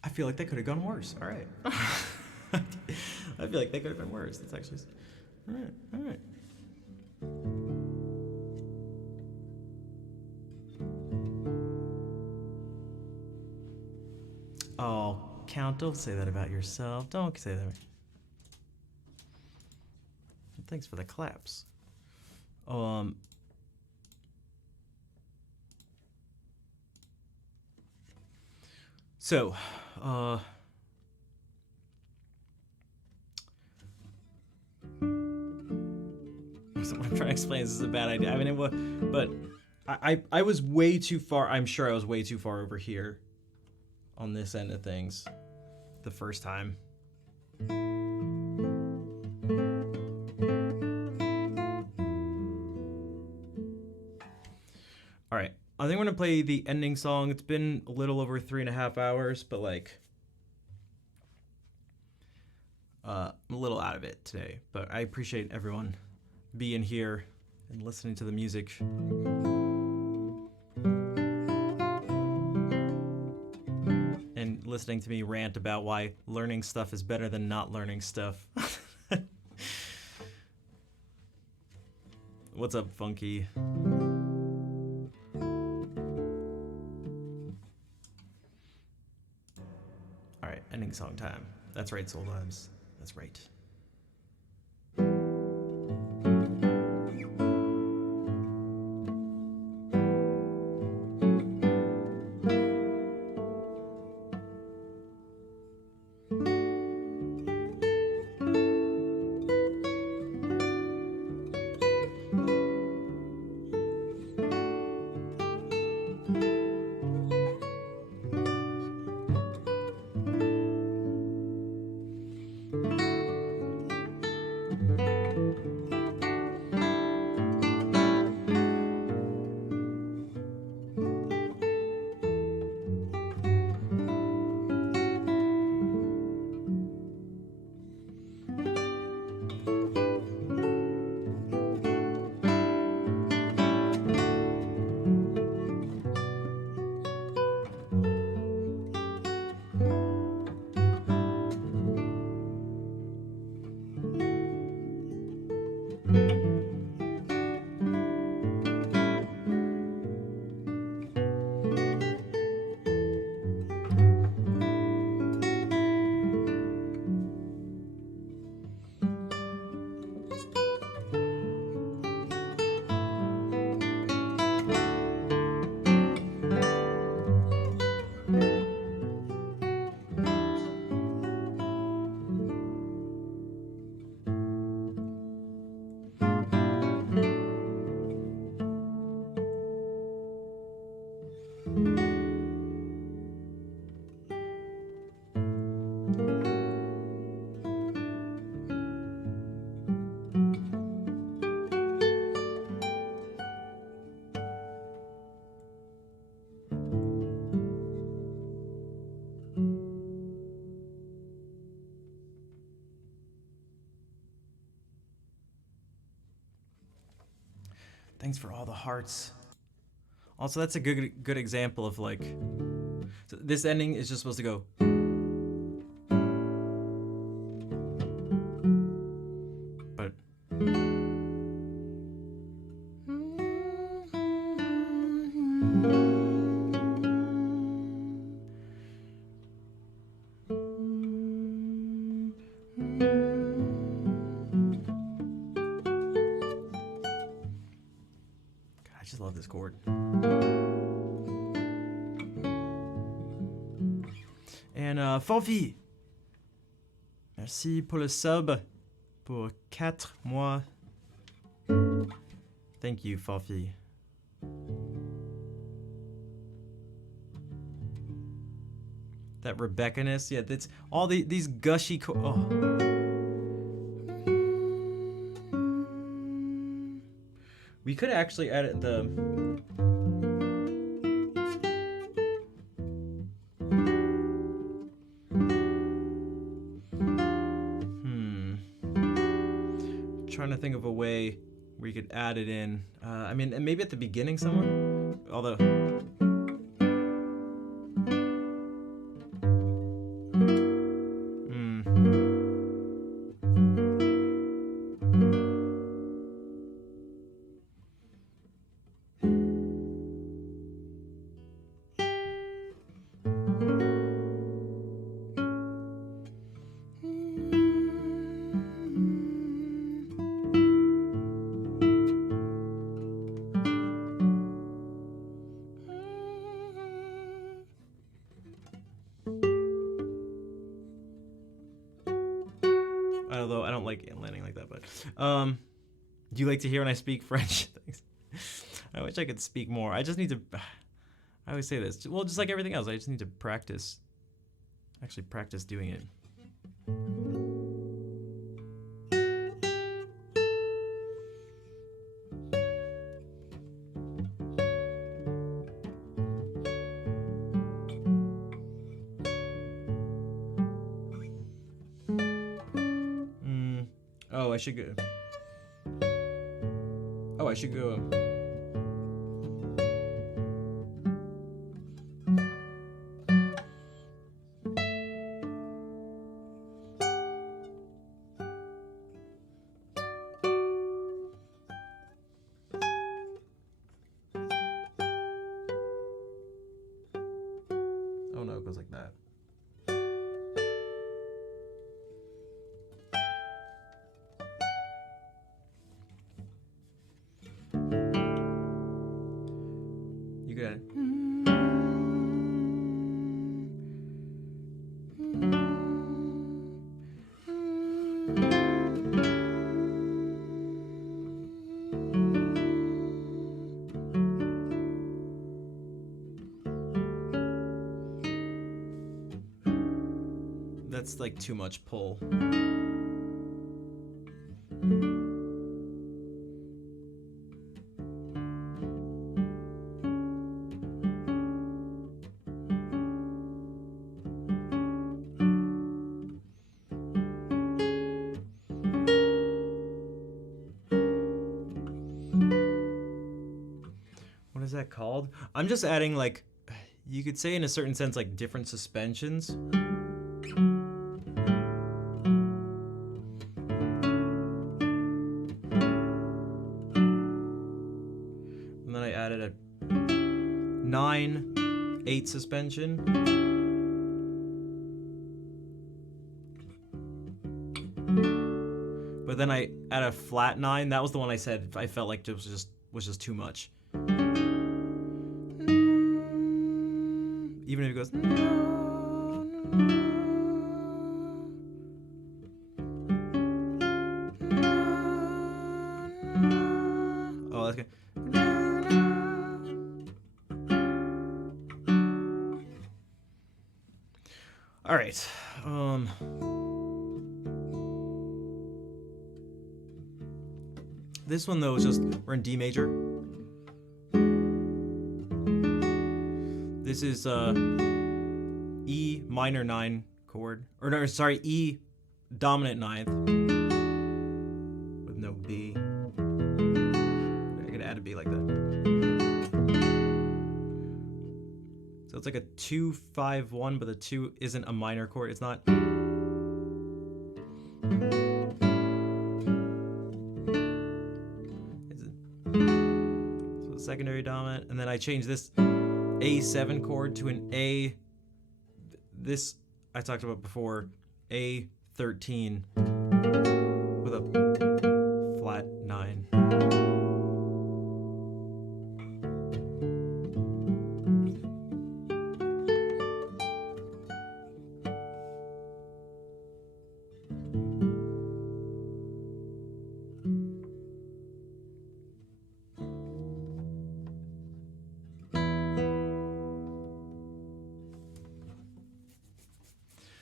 I feel like that could have gone worse. All right. I feel like that could have been worse. That's actually... All right, all right. Oh, Count, don't say that about yourself. Don't say that. Thanks for the claps. So, what I'm trying to explain is this is a bad idea. I mean, it was, but I was way too far. I'm sure I was way too far over here on this end of things the first time. All right. I think I'm gonna play the ending song. It's been a little over 3.5 hours, but like, I'm a little out of it today, but I appreciate everyone being here and listening to the music. And listening to me rant about why learning stuff is better than not learning stuff. What's up, Funky? Alright, ending song time. That's right, Soul Vibes. That's right. Thanks for all the hearts. Also, that's a good example of like, so this ending is just supposed to go. But I just love this chord. And Fanfi, merci pour le sub pour 4 mois. Thank you, Fanfi. That Rebecca-ness, yeah, that's all these gushy oh. We could actually edit the trying to think of a way where you could add it in. I mean, and maybe at the beginning somewhere. Although although I don't like landing like that, but do you like to hear when I speak French? Thanks. I wish I could speak more. I just need to I always say this. Well, just like everything else, I just need to practice. Actually practice doing it. Oh, I should go. Oh, I should go. Oh no, it goes like that. You got it. That's like too much pull. What is that called? I'm just adding, like, you could say in a certain sense, like different suspensions. And then I added a 9/8 suspension. But then I add a flat 9. That was the one I said I felt like it was just too much. Even if it goes. Oh, that's good. All right. This one though is just we're in D major. This is E minor 9 chord, or no, sorry, E dominant 9th with no B. I could add a B like that. So it's like a 2-5-1, but the 2 isn't a minor chord. It's not. So the secondary dominant, and then I change this A7 chord to an A. This I talked about before, A13 with a flat 9.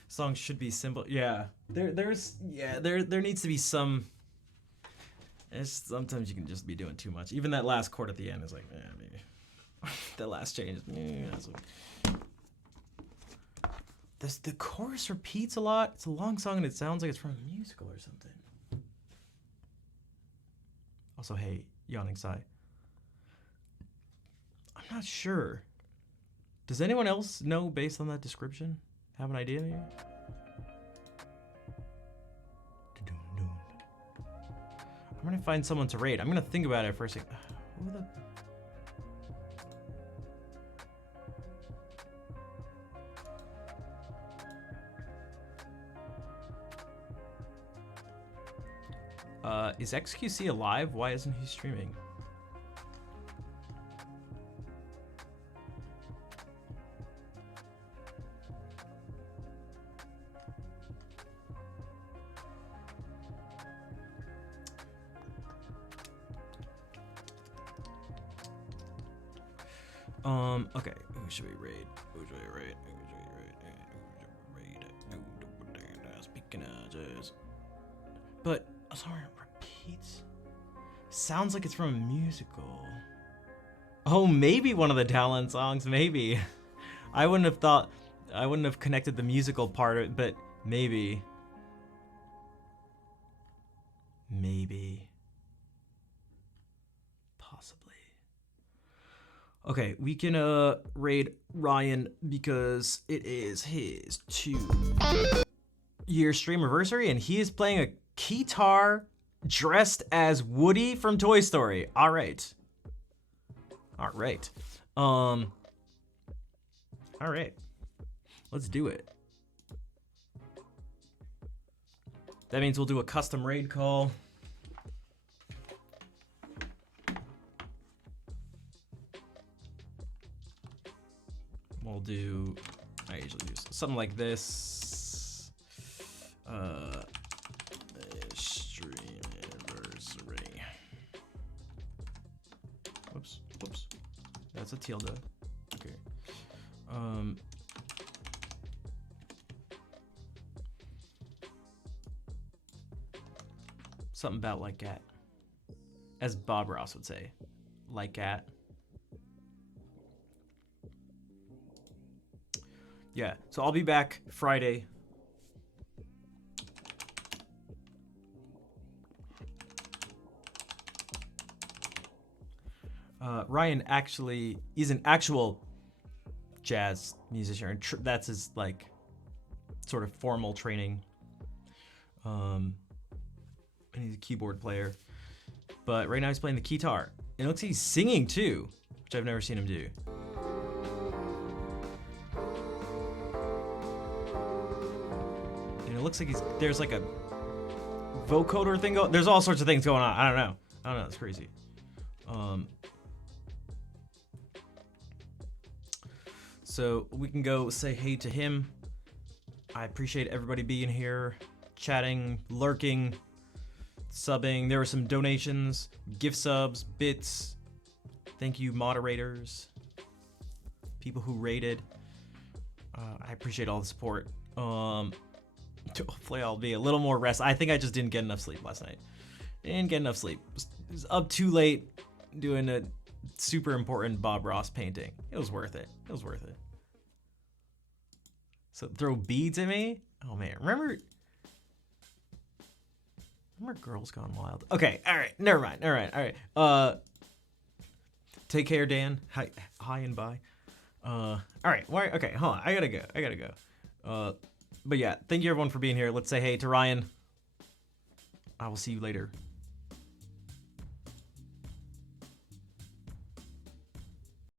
Songs should be simple. Yeah, there needs to be some. Sometimes you can just be doing too much. Even that last chord at the end is like, maybe. The last change. The chorus repeats a lot. It's a long song and it sounds like it's from a musical or something. Also, hey, Yawning Sigh. I'm not sure. Does anyone else know based on that description? Have an idea maybe? I'm gonna find someone to rate. I'm gonna think about it for a second. Who the... Is XQC alive? Why isn't he streaming? Okay, who should we raid? Speaking of jazz. But, sorry, repeats? Sounds like it's from a musical. Oh, maybe one of the Talon songs, maybe. I wouldn't have connected the musical part of it, but maybe. Maybe. Possibly. Okay, we can raid Ryan because it is his 2-year stream anniversary and he is playing a guitar dressed as Woody from Toy Story. All right. All right. All right. Let's do it. That means we'll do a custom raid call. We'll do, I usually do something like this. Stream anniversary. Whoops. That's a tilde. Okay. Something about like cat. As Bob Ross would say. Like cat. Yeah, so I'll be back Friday. Ryan actually is an actual jazz musician. That's his like sort of formal training. And he's a keyboard player. But right now he's playing the guitar. And it looks like he's singing too, which I've never seen him do. And it looks like there's like a vocoder thing going. There's all sorts of things going on. I don't know. It's crazy. So we can go say hey to him. I appreciate everybody being here, chatting, lurking, subbing. There were some donations, gift subs, bits. Thank you, moderators, people who rated. I appreciate all the support. Hopefully I'll be a little more rest. I think I just didn't get enough sleep last night. Didn't get enough sleep. Was up too late doing a super important Bob Ross painting. It was worth it. So throw beads at me? Oh man, remember Girls Gone Wild? Okay, all right, never mind. All right. Take care, Dan. Hi and bye. All right. Okay, hold on. I gotta go. But yeah, thank you everyone for being here. Let's say hey to Ryan. I will see you later.